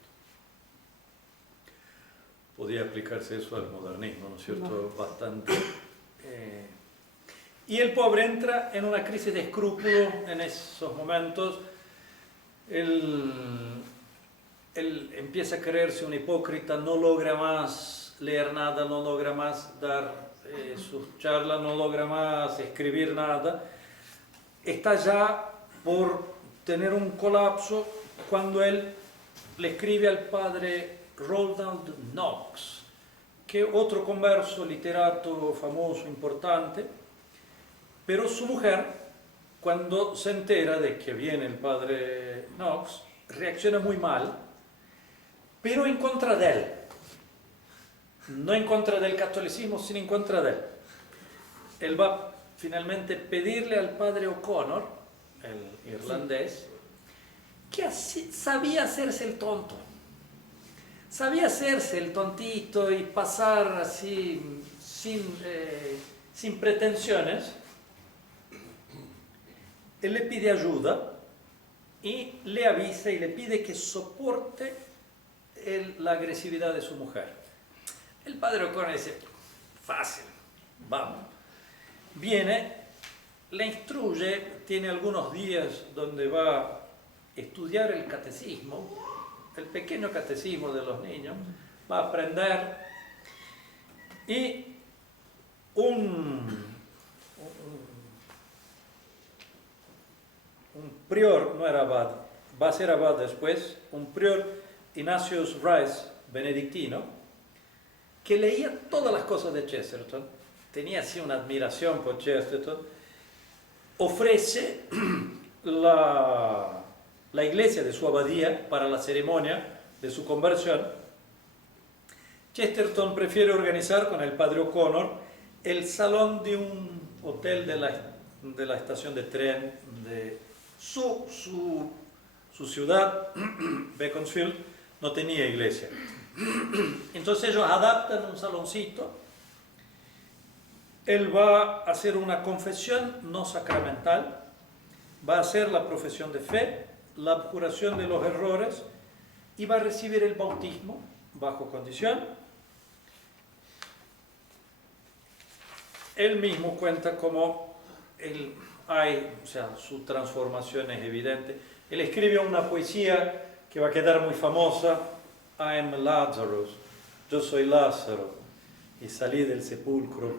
Podría aplicarse eso al modernismo, ¿no es cierto? No. Bastante. Y el pobre entra en una crisis de escrúpulo en esos momentos. Él empieza a creerse un hipócrita, no logra más leer nada, no logra más dar sus charlas, no logra más escribir nada. Está ya por tener un colapso cuando él le escribe al padre Roald Knox, que otro converso, literato famoso, importante, pero su mujer, cuando se entera de que viene el padre Knox, reacciona muy mal, pero en contra de él. No en contra del catolicismo, sino en contra de él. Él va finalmente a pedirle al padre O'Connor, el irlandés, que sabía hacerse el tonto. Sabía hacerse el tontito y pasar así sin pretensiones. Él le pide ayuda y le avisa y le pide que soporte la agresividad de su mujer. El padre O'Connor dice, fácil, vamos. Viene, le instruye, tiene algunos días donde va a estudiar el catecismo, el pequeño catecismo de los niños, va a aprender, y un prior, no era abad, va a ser abad después, un prior, Ignatius Rice, benedictino, que leía todas las cosas de Chesterton, tenía así una admiración por Chesterton, ofrece la iglesia de su abadía para la ceremonia de su conversión. Chesterton prefiere organizar con el padre O'Connor el salón de un hotel de la estación de tren de su ciudad. Beaconsfield no tenía iglesia. Entonces ellos adaptan un saloncito. Él va a hacer una confesión no sacramental, va a hacer la profesión de fe, la abjuración de los errores y va a recibir el bautismo bajo condición. Él mismo cuenta cómo su transformación es evidente. Él escribe una poesía que va a quedar muy famosa, I am Lazarus, yo soy Lázaro, y salí del sepulcro.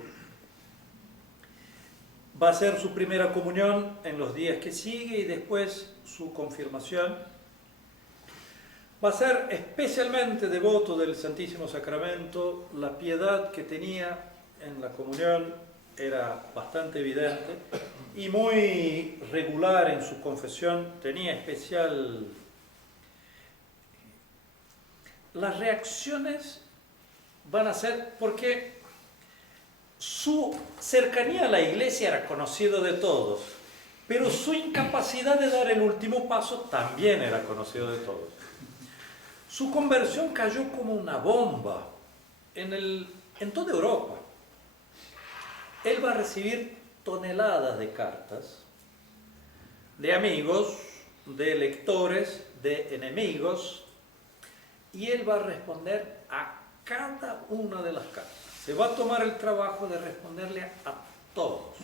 Va a ser su primera comunión en los días que sigue y después su confirmación. Va a ser especialmente devoto del Santísimo Sacramento. La piedad que tenía en la comunión era bastante evidente y muy regular en su confesión. Tenía especial... Las reacciones van a ser porque su cercanía a la iglesia era conocido de todos, pero su incapacidad de dar el último paso también era conocido de todos. Su conversión cayó como una bomba en toda Europa. Él va a recibir toneladas de cartas de amigos, de lectores, de enemigos, y él va a responder a cada una de las cartas. Se va a tomar el trabajo de responderle a todos.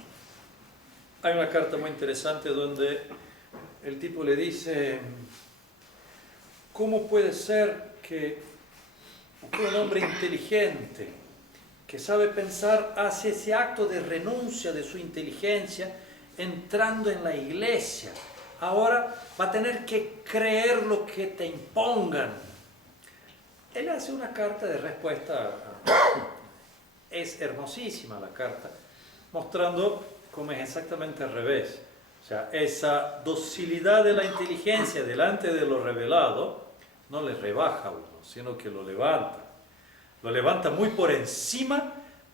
Hay una carta muy interesante donde el tipo le dice: ¿cómo puede ser que un hombre inteligente, que sabe pensar, hace ese acto de renuncia de su inteligencia entrando en la iglesia? Ahora va a tener que creer lo que te impongan. Él hace una carta de respuesta, es hermosísima la carta, mostrando cómo es exactamente al revés. O sea, esa docilidad de la inteligencia delante de lo revelado no le rebaja a uno, sino que lo levanta. Lo levanta muy por encima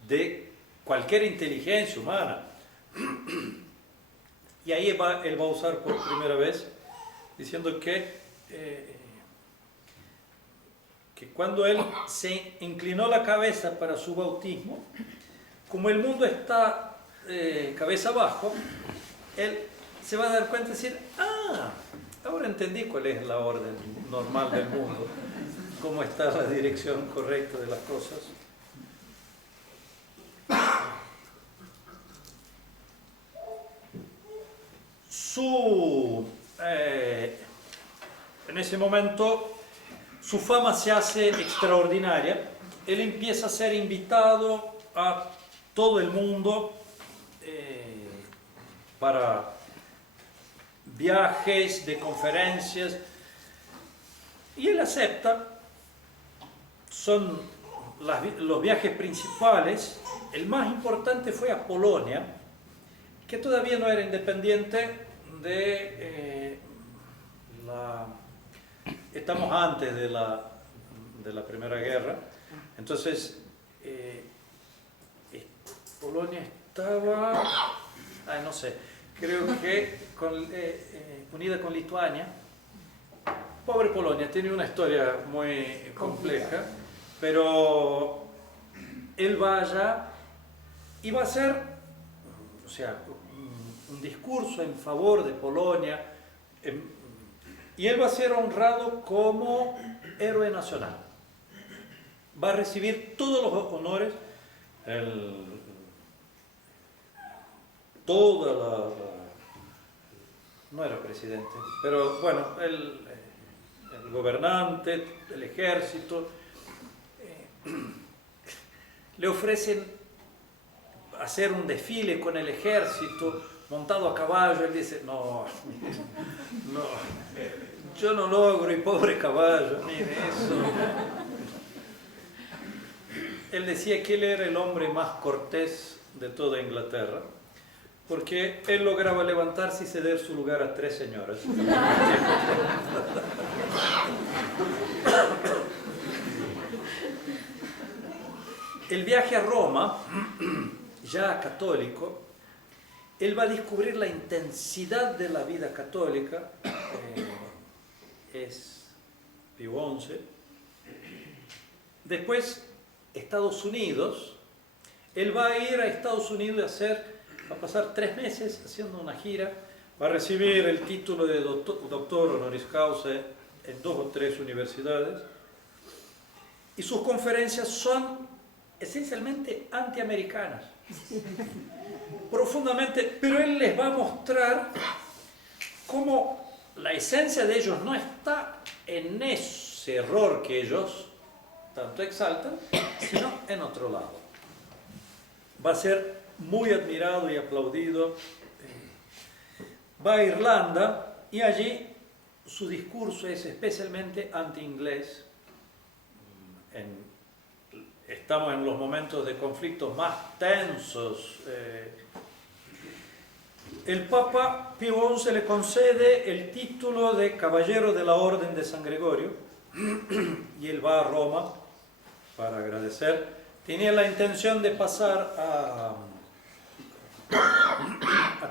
de cualquier inteligencia humana. Y ahí él va a usar por primera vez, diciendo que cuando él se inclinó la cabeza para su bautismo, como el mundo está cabeza abajo, él se va a dar cuenta y decir: ahora entendí cuál es la orden normal del mundo, cómo está la dirección correcta de las cosas. En ese momento su fama se hace extraordinaria. Él empieza a ser invitado a todo el mundo para viajes, de conferencias, y él acepta. Son los viajes principales. El más importante fue a Polonia, que todavía no era independiente de estamos antes de la Primera Guerra. Entonces Polonia estaba, no sé, creo que unida con Lituania. Pobre Polonia, tiene una historia muy compleja, pero él va allá y va a hacer, o sea, un discurso en favor de Polonia, y él va a ser honrado como héroe nacional. Va a recibir todos los honores, no era presidente, pero bueno, el gobernante, el ejército, le ofrecen hacer un desfile con el ejército montado a caballo. Él dice, no, yo no logro, y pobre caballo, mire eso. Él decía que él era el hombre más cortés de toda Inglaterra, porque él lograba levantarse y ceder su lugar a 3 señoras. El viaje a Roma, ya católico, él va a descubrir la intensidad de la vida católica. Es Pío XI. Después, Estados Unidos. Él va a ir a Estados Unidos va a pasar 3 meses haciendo una gira. Va a recibir el título de doctor honoris causa en 2 o 3 universidades. Y sus conferencias son esencialmente antiamericanas. Profundamente, pero él les va a mostrar cómo la esencia de ellos no está en ese error que ellos tanto exaltan, sino en otro lado. Va a ser muy admirado y aplaudido. Va a Irlanda y allí su discurso es especialmente anti-inglés. Estamos en los momentos de conflictos más tensos. El Papa Pío XI le concede el título de Caballero de la Orden de San Gregorio y él va a Roma para agradecer. Tenía la intención de pasar a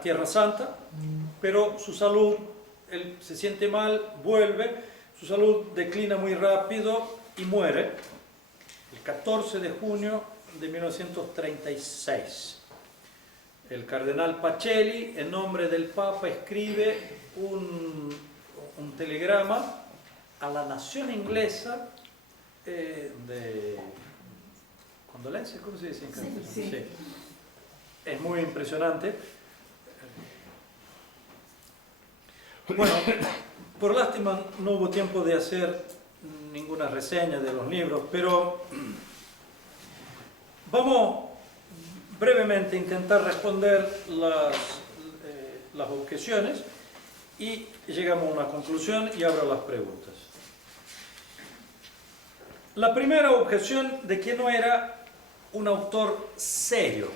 Tierra Santa, pero su salud, él se siente mal, vuelve, su salud declina muy rápido y muere el 14 de junio de 1936. El cardenal Pacelli, en nombre del Papa, escribe un telegrama a la nación inglesa de condolencias, ¿cómo se dice en castellano? Sí. Sí. Es muy impresionante. Bueno, por lástima no hubo tiempo de hacer ninguna reseña de los libros, pero vamos brevemente a intentar responder las objeciones y llegamos a una conclusión y abro las preguntas. La primera objeción de que no era un autor serio.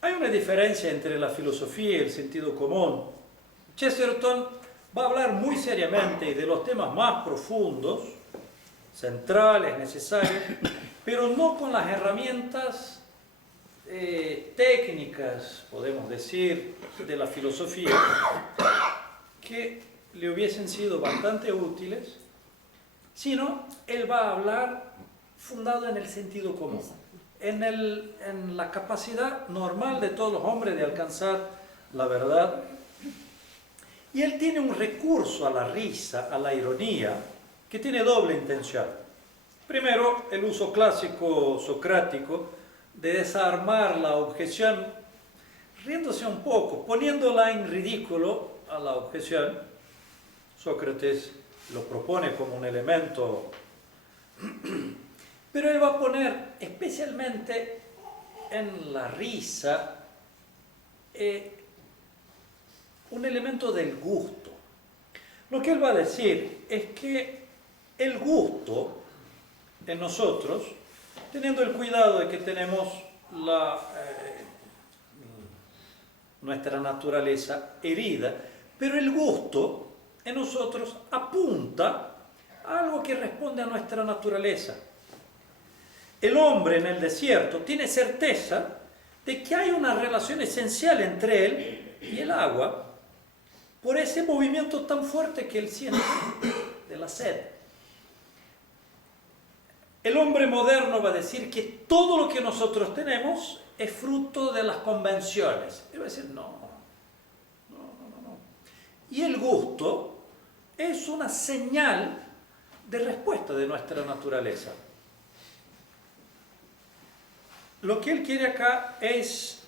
Hay una diferencia entre la filosofía y el sentido común. Chesterton va a hablar muy seriamente y de los temas más profundos, centrales, necesarios, pero no con las herramientas técnicas, podemos decir, de la filosofía, que le hubiesen sido bastante útiles, sino él va a hablar fundado en el sentido común, en la capacidad normal de todos los hombres de alcanzar la verdad. Y él tiene un recurso a la risa, a la ironía, que tiene doble intención. Primero, el uso clásico socrático de desarmar la objeción, riéndose un poco, poniéndola en ridículo a la objeción. Sócrates lo propone como un elemento, pero él va a poner especialmente en la risa un elemento del gusto. Lo que él va a decir es que el gusto en nosotros, teniendo el cuidado de que tenemos nuestra naturaleza herida, pero el gusto en nosotros apunta a algo que responde a nuestra naturaleza. El hombre en el desierto tiene certeza de que hay una relación esencial entre él y el agua, por ese movimiento tan fuerte que él siente de la sed. El hombre moderno va a decir que todo lo que nosotros tenemos es fruto de las convenciones. Él va a decir, no. Y el gusto es una señal de respuesta de nuestra naturaleza. Lo que él quiere acá es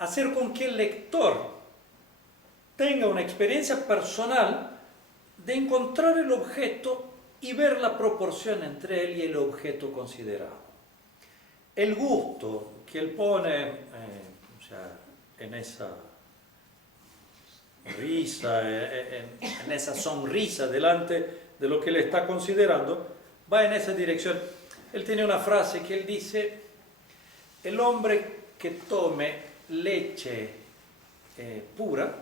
hacer con que el lector tenga una experiencia personal de encontrar el objeto y ver la proporción entre él y el objeto considerado. El gusto que él pone o sea, en esa risa, en esa sonrisa delante de lo que él está considerando, va en esa dirección. Él tiene una frase que él dice: el hombre que tome leche pura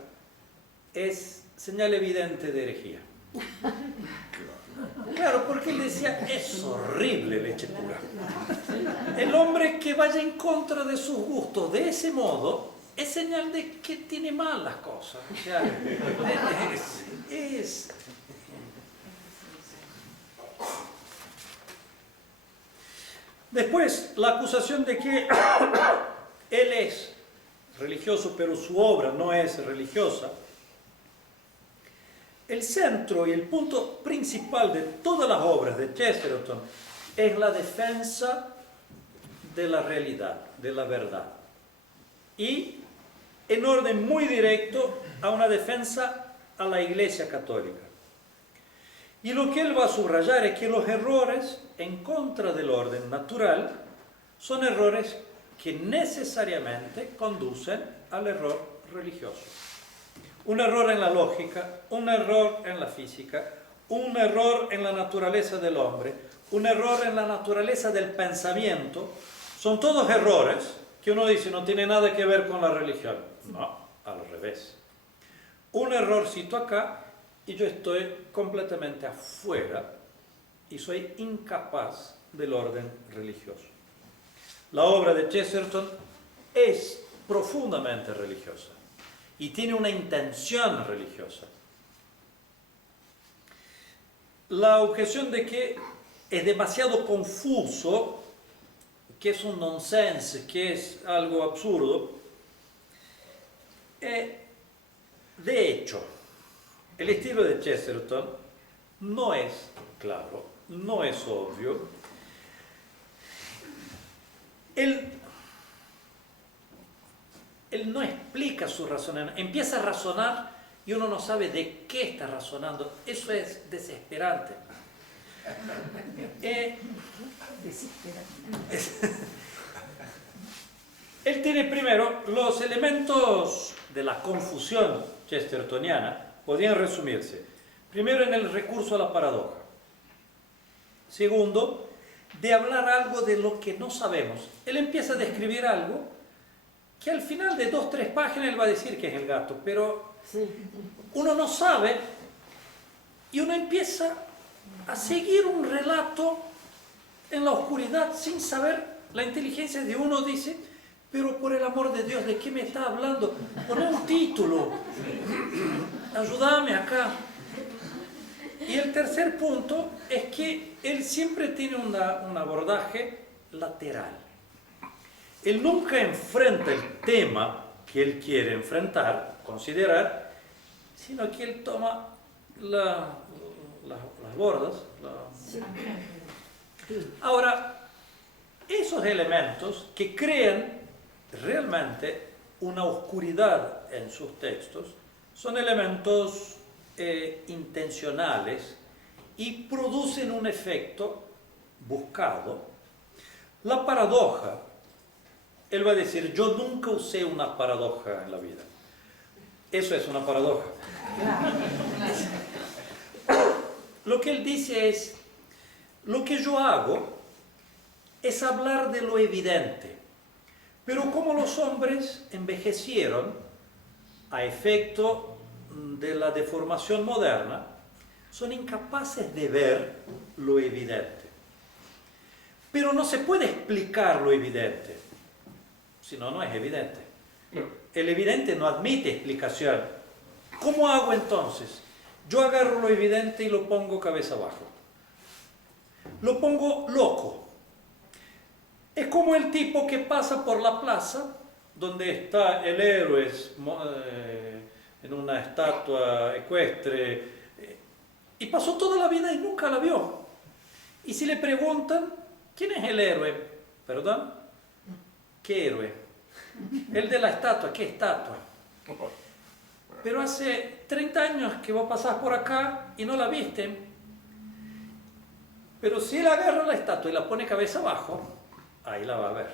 es señal evidente de herejía. Claro, porque él decía, es horrible leche pura. El hombre que vaya en contra de sus gustos de ese modo es señal de que tiene mal las cosas. O sea, Después, la acusación de que él es religioso, pero su obra no es religiosa. El centro y el punto principal de todas las obras de Chesterton es la defensa de la realidad, de la verdad. Y en orden muy directo a una defensa a la Iglesia Católica. Y lo que él va a subrayar es que los errores en contra del orden natural son errores que necesariamente conducen al error religioso. Un error en la lógica, un error en la física, un error en la naturaleza del hombre, un error en la naturaleza del pensamiento, son todos errores que uno dice no tiene nada que ver con la religión. No, al revés. Un errorcito acá y yo estoy completamente afuera y soy incapaz del orden religioso. La obra de Chesterton es profundamente religiosa y tiene una intención religiosa. La objeción de que es demasiado confuso, que es un nonsense, que es algo absurdo, de hecho, el estilo de Chesterton no es claro, no es obvio. Él no explica su razonamiento, empieza a razonar y uno no sabe de qué está razonando. Eso es desesperante. Él tiene primero los elementos de la confusión chestertoniana, podrían resumirse. Primero, en el recurso a la paradoja. Segundo, de hablar algo de lo que no sabemos. Él empieza a describir algo que al final de 2 o 3 páginas él va a decir que es el gato, pero uno no sabe y uno empieza a seguir un relato en la oscuridad sin saber. La inteligencia de uno dice, pero por el amor de Dios, ¿de qué me está hablando? Poné un título, ayúdame acá. Y el tercer punto es que él siempre tiene un abordaje lateral. Él nunca enfrenta el tema que él quiere enfrentar, considerar, sino que él toma las bordas. Ahora, esos elementos que crean realmente una oscuridad en sus textos son elementos intencionales y producen un efecto buscado. La paradoja, él va a decir, yo nunca usé una paradoja en la vida. Eso es una paradoja. Lo que él dice es, lo que yo hago es hablar de lo evidente, pero como los hombres envejecieron a efecto de la deformación moderna, son incapaces de ver lo evidente. Pero no se puede explicar lo evidente, si no, no es evidente. El evidente no admite explicación. ¿Cómo hago entonces? Yo agarro lo evidente y lo pongo cabeza abajo. Lo pongo loco. Es como el tipo que pasa por la plaza donde está el héroe en una estatua ecuestre, y pasó toda la vida y nunca la vio. Y si le preguntan, ¿quién es el héroe? ¿Perdón? ¿Qué héroe? El de la estatua. ¿Qué estatua? Pero hace 30 años que vos pasás por acá y no la viste. Pero si él agarra la estatua y la pone cabeza abajo, ahí la va a ver.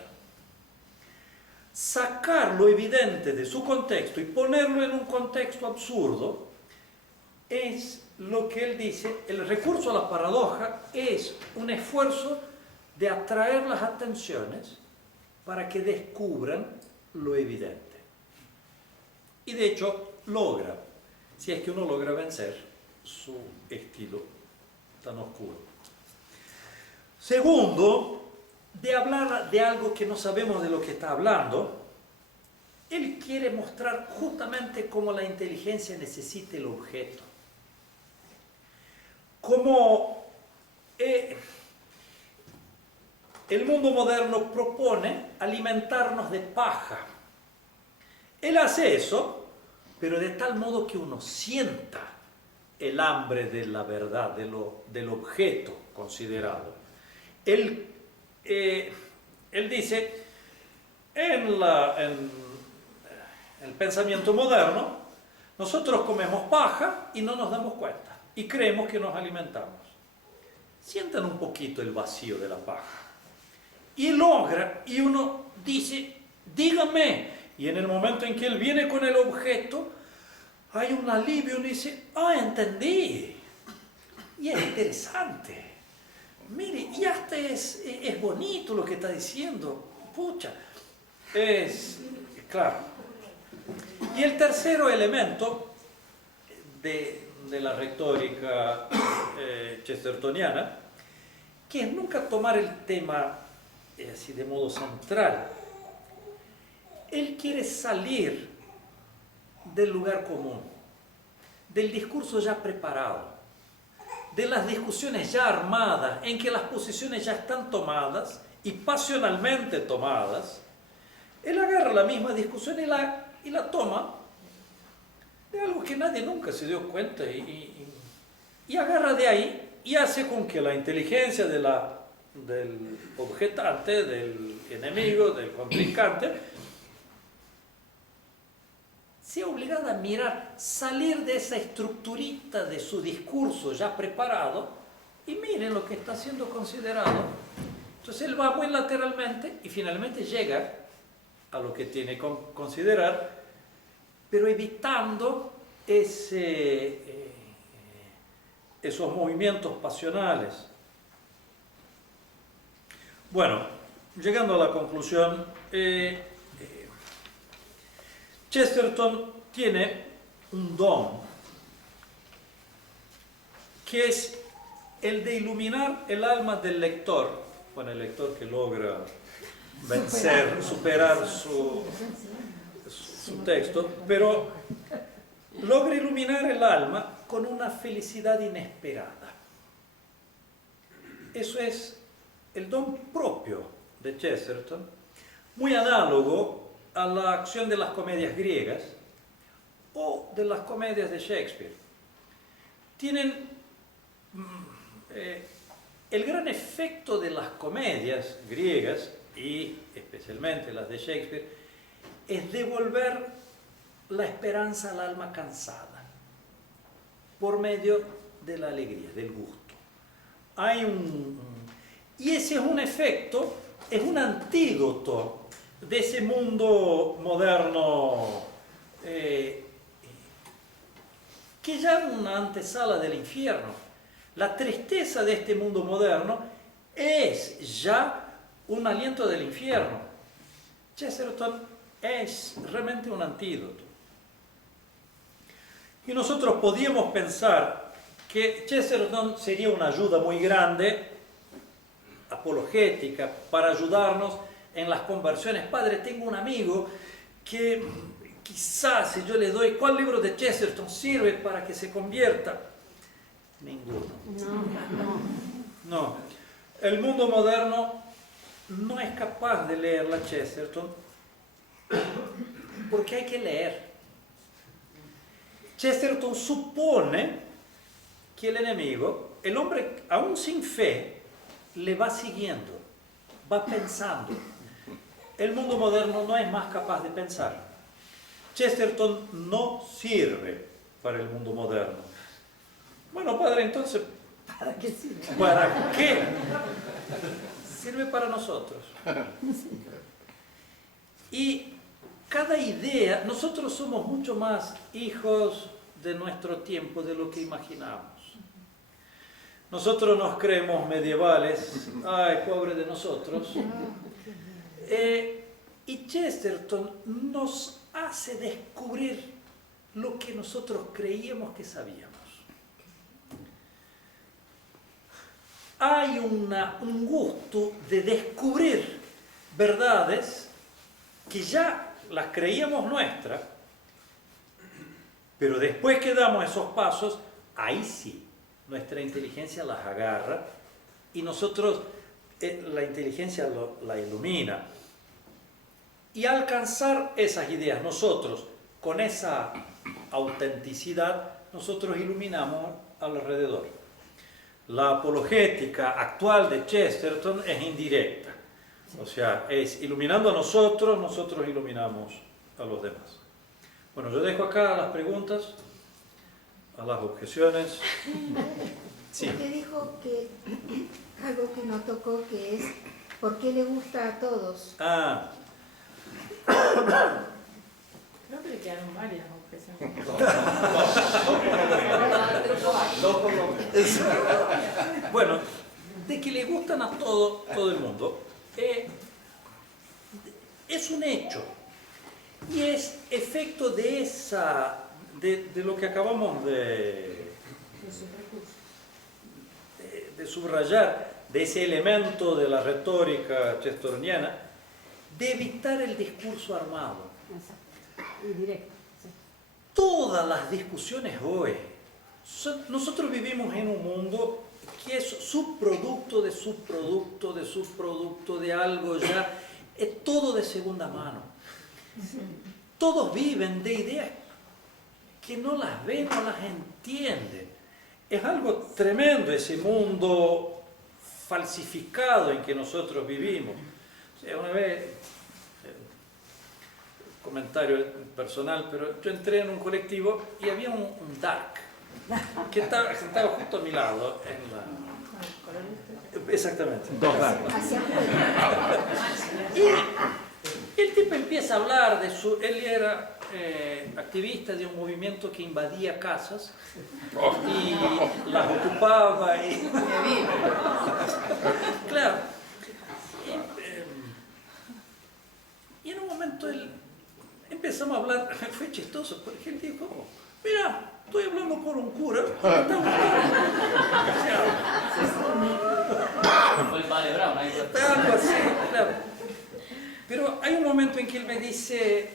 Sacar lo evidente de su contexto y ponerlo en un contexto absurdo es lo que él dice, el recurso a la paradoja es un esfuerzo de atraer las atenciones para que descubran lo evidente. Y de hecho logra, si es que uno logra vencer su estilo tan oscuro. Segundo, de hablar de algo que no sabemos de lo que está hablando, él quiere mostrar justamente cómo la inteligencia necesita el objeto. Cómo el mundo moderno propone alimentarnos de paja. Él hace eso, pero de tal modo que uno sienta el hambre de la verdad, del objeto considerado. Él dice, en el pensamiento moderno, nosotros comemos paja y no nos damos cuenta, y creemos que nos alimentamos. Sientan un poquito el vacío de la paja. Y logra, y uno dice, dígame, y en el momento en que él viene con el objeto, hay un alivio, uno dice, entendí, y es interesante. Mire, y hasta es bonito lo que está diciendo. Pucha, es claro. Y el tercero elemento de la retórica chestertoniana, que es nunca tomar el tema así de modo central. Él quiere salir del lugar común, del discurso ya preparado, de las discusiones ya armadas, en que las posiciones ya están tomadas y pasionalmente tomadas. Él agarra la misma discusión y la toma de algo que nadie nunca se dio cuenta y agarra de ahí y hace con que la inteligencia del objetante, del enemigo, del contrincante, sea obligada a mirar, salir de esa estructurita de su discurso ya preparado y miren lo que está siendo considerado. Entonces él va muy lateralmente y finalmente llega a lo que tiene que considerar, pero evitando esos movimientos pasionales. Bueno, llegando a la conclusión, Chesterton tiene un don, que es el de iluminar el alma del lector, bueno, el lector que logra vencer, superar su texto, pero logra iluminar el alma con una felicidad inesperada. Eso es el don propio de Chesterton, muy análogo a la acción de las comedias griegas o de las comedias de Shakespeare. Tienen el gran efecto de las comedias griegas y especialmente las de Shakespeare es devolver la esperanza al alma cansada por medio de la alegría, del gusto. Y ese es un efecto, es un antídoto de ese mundo moderno que ya es una antesala del infierno. La tristeza de este mundo moderno es ya un aliento del infierno. Chesterton es realmente un antídoto. Y nosotros podíamos pensar que Chesterton sería una ayuda muy grande, apologética, para ayudarnos en las conversiones. Padre, tengo un amigo que quizás si yo le doy, ¿cuál libro de Chesterton sirve para que se convierta? Ninguno. No. El mundo moderno no es capaz de leer la Chesterton porque hay que leer. Chesterton supone que el enemigo, el hombre aún sin fe, le va siguiendo, va pensando. El mundo moderno no es más capaz de pensar. Chesterton no sirve para el mundo moderno. Bueno, padre, entonces, ¿Para qué sirve? ¿para qué? Sirve para nosotros. Y cada idea, nosotros somos mucho más hijos de nuestro tiempo de lo que imaginamos. Nosotros nos creemos medievales, ay, pobre de nosotros. Y Chesterton nos hace descubrir lo que nosotros creíamos que sabíamos. Hay un gusto de descubrir verdades que ya las creíamos nuestras, pero después que damos esos pasos, ahí sí, nuestra inteligencia las agarra y nosotros, la inteligencia la ilumina. Y alcanzar esas ideas nosotros, con esa autenticidad, nosotros iluminamos alrededor. La apologética actual de Chesterton es indirecta. O sea, es iluminando a nosotros, nosotros iluminamos a los demás. Bueno, yo dejo acá las preguntas, a las objeciones. Sí. Usted dijo que algo que no tocó, que es ¿por qué le gusta a todos? Ah, Creo que le quedaron varias objeciones. bueno, de que le gustan a todo el mundo, es un hecho. Y es efecto de de lo que acabamos de subrayar, de ese elemento de la retórica chestertoniana, de evitar el discurso armado. Exacto. Y directo. Sí. Todas las discusiones hoy, nosotros vivimos en un mundo que es subproducto de subproducto de subproducto de algo ya, es todo de segunda mano. Todos viven de ideas que no las ven, no las entienden. Es algo tremendo ese mundo falsificado en que nosotros vivimos. O sea, una vez, comentario personal, pero yo entré en un colectivo y había un dark que estaba justo a mi lado exactamente. Dos dark. Hacia Y el tipo empieza a hablar de él era activista de un movimiento que invadía casas y las ocupaba y claro. Y en un momento empezamos a hablar, fue chistoso, porque él dijo, mira, estoy hablando con un cura. Fue el padre Brown, ahí fue. Algo así, claro. Pero hay un momento en que él me dice,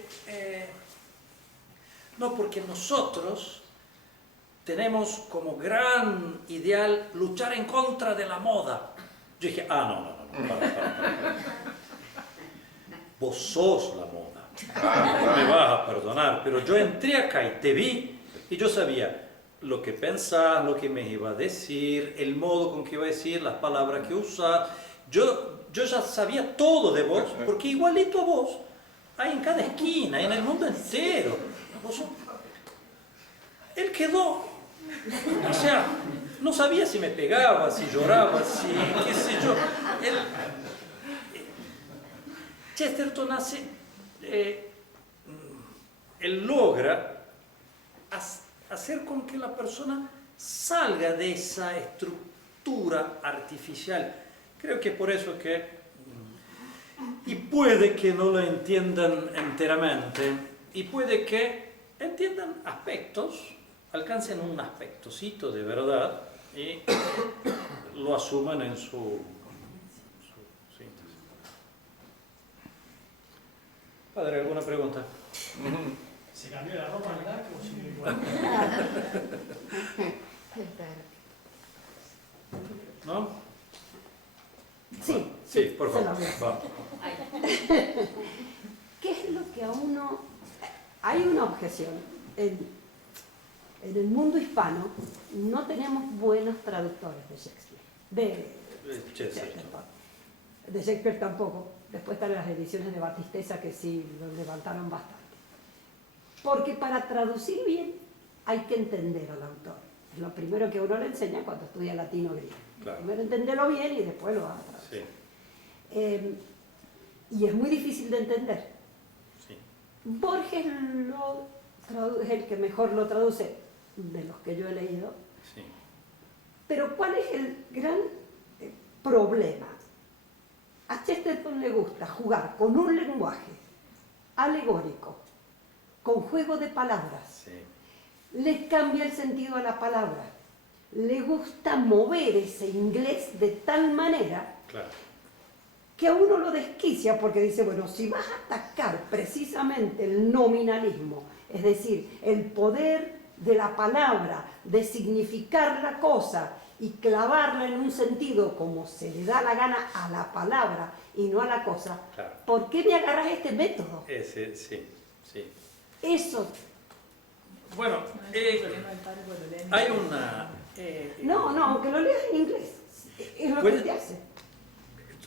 no, porque nosotros tenemos como gran ideal luchar en contra de la moda. Yo dije, no, para. Vos sos la moda, no me vas a perdonar, pero yo entré acá y te vi y yo sabía lo que pensás, lo que me iba a decir, el modo con que iba a decir, las palabras que usás. Yo ya sabía todo de vos, porque igualito a vos hay en cada esquina, en el mundo entero. Él quedó, o sea, no sabía si me pegaba, si lloraba, si qué sé yo. Chesterton él logra hacer con que la persona salga de esa estructura artificial. Creo que por eso y puede que no lo entiendan enteramente, y puede que entiendan aspectos, alcancen un aspectocito de verdad y lo asuman en su síntesis. Padre, ¿alguna pregunta? ¿Se cambió la ropa al dark o sigue igual? ¿No? Sí. Sí, por favor. Vamos. Va. ¿Qué es lo que a uno... Hay una objeción. en el mundo hispano no tenemos buenos traductores de Shakespeare. De Chesterton. De Shakespeare tampoco. Después están las ediciones de Batisteza que sí lo levantaron bastante. Porque para traducir bien hay que entender al autor. Es lo primero que uno le enseña cuando estudia latino o griego. Claro. Primero entenderlo bien y después lo vas a traducir. Sí, Y es muy difícil de entender. sí. Borges es el que mejor lo traduce de los que yo he leído. Sí. Pero ¿cuál es el gran problema? A Chesterton le gusta jugar con un lenguaje alegórico, con juego de palabras. Sí. Le cambia el sentido a la palabra. Le gusta mover ese inglés de tal manera Claro. que a uno lo desquicia porque dice, bueno, si vas a atacar precisamente el nominalismo, es decir, el poder de la palabra, de significar la cosa y clavarla en un sentido como se le da la gana a la palabra y no a la cosa, Claro. ¿por qué me agarras este método? Ese, sí, sí. Eso, Bueno, No es un problema del padre cuando leen. hay una... no, aunque lo leas en inglés, es lo Pues- que te hace.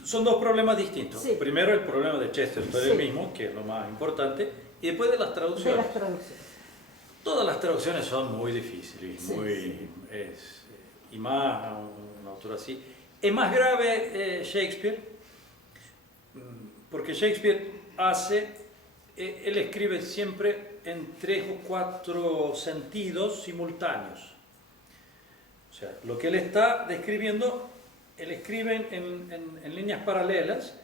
Son dos problemas distintos. Sí. Primero el problema de Chesterton, Sí. el mismo, que es lo más importante, y después de las De traducciones. las traducciones. Todas las traducciones son muy difíciles, Sí, muy, y más a un autor así. Es más grave Shakespeare, porque Shakespeare él escribe siempre en 3 o 4 sentidos simultáneos. O sea, lo que él está describiendo, él escribe en líneas paralelas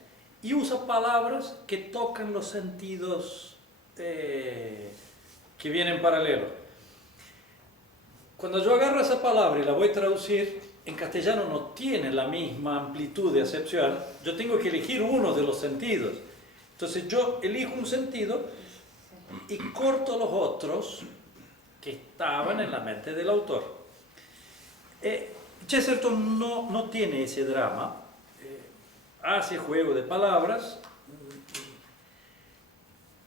y usa palabras que tocan los sentidos que vienen paralelos. Cuando yo agarro esa palabra y la voy a traducir, en castellano no tiene la misma amplitud de acepción, yo tengo que elegir uno de los sentidos. Entonces yo elijo un sentido y corto los otros que estaban en la mente del autor. Chesterton no tiene ese drama, hace juego de palabras,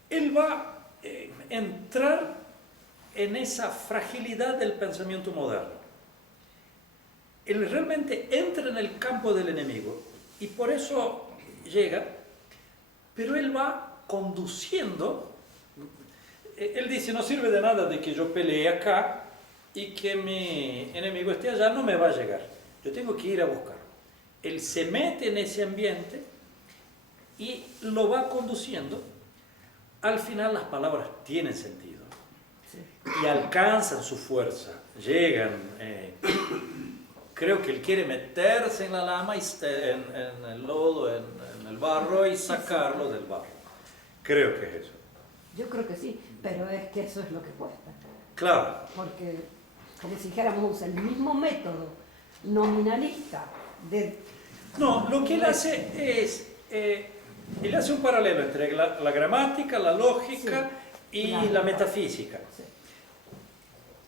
él va a entrar en esa fragilidad del pensamiento moderno. Él realmente entra en el campo del enemigo y por eso llega, pero él va conduciendo. Él dice, no sirve de nada de que yo pelee acá y que mi enemigo esté allá, no me va a llegar. Yo tengo que ir a buscarlo. Él se mete en ese ambiente y lo va conduciendo. Al final las palabras tienen sentido y alcanzan su fuerza, llegan. Creo que él quiere meterse en la lama, en el lodo, en el barro y sacarlo del barro. Creo que es eso. Yo creo que sí, pero es que eso es lo que cuesta. Claro, Porque, como si dijéramos, usa el mismo método nominalista de... no, lo que él hace es, él hace un paralelo entre la gramática, la lógica y claro. la metafísica. Sí.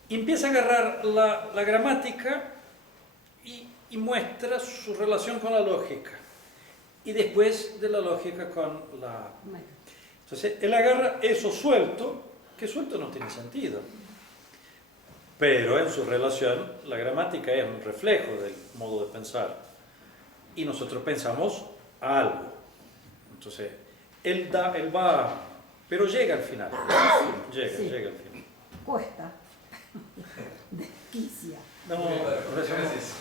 Y empieza a agarrar la gramática y muestra su relación con la lógica. Y después de la lógica con la... Bueno, Entonces, él agarra eso suelto, que suelto no tiene sentido. Pero en su relación, la gramática es un reflejo del modo de pensar. Y nosotros pensamos algo. Entonces, él va, pero llega al final. Llega Sí. al final. cuesta. Desquicia. No, Muchas gracias.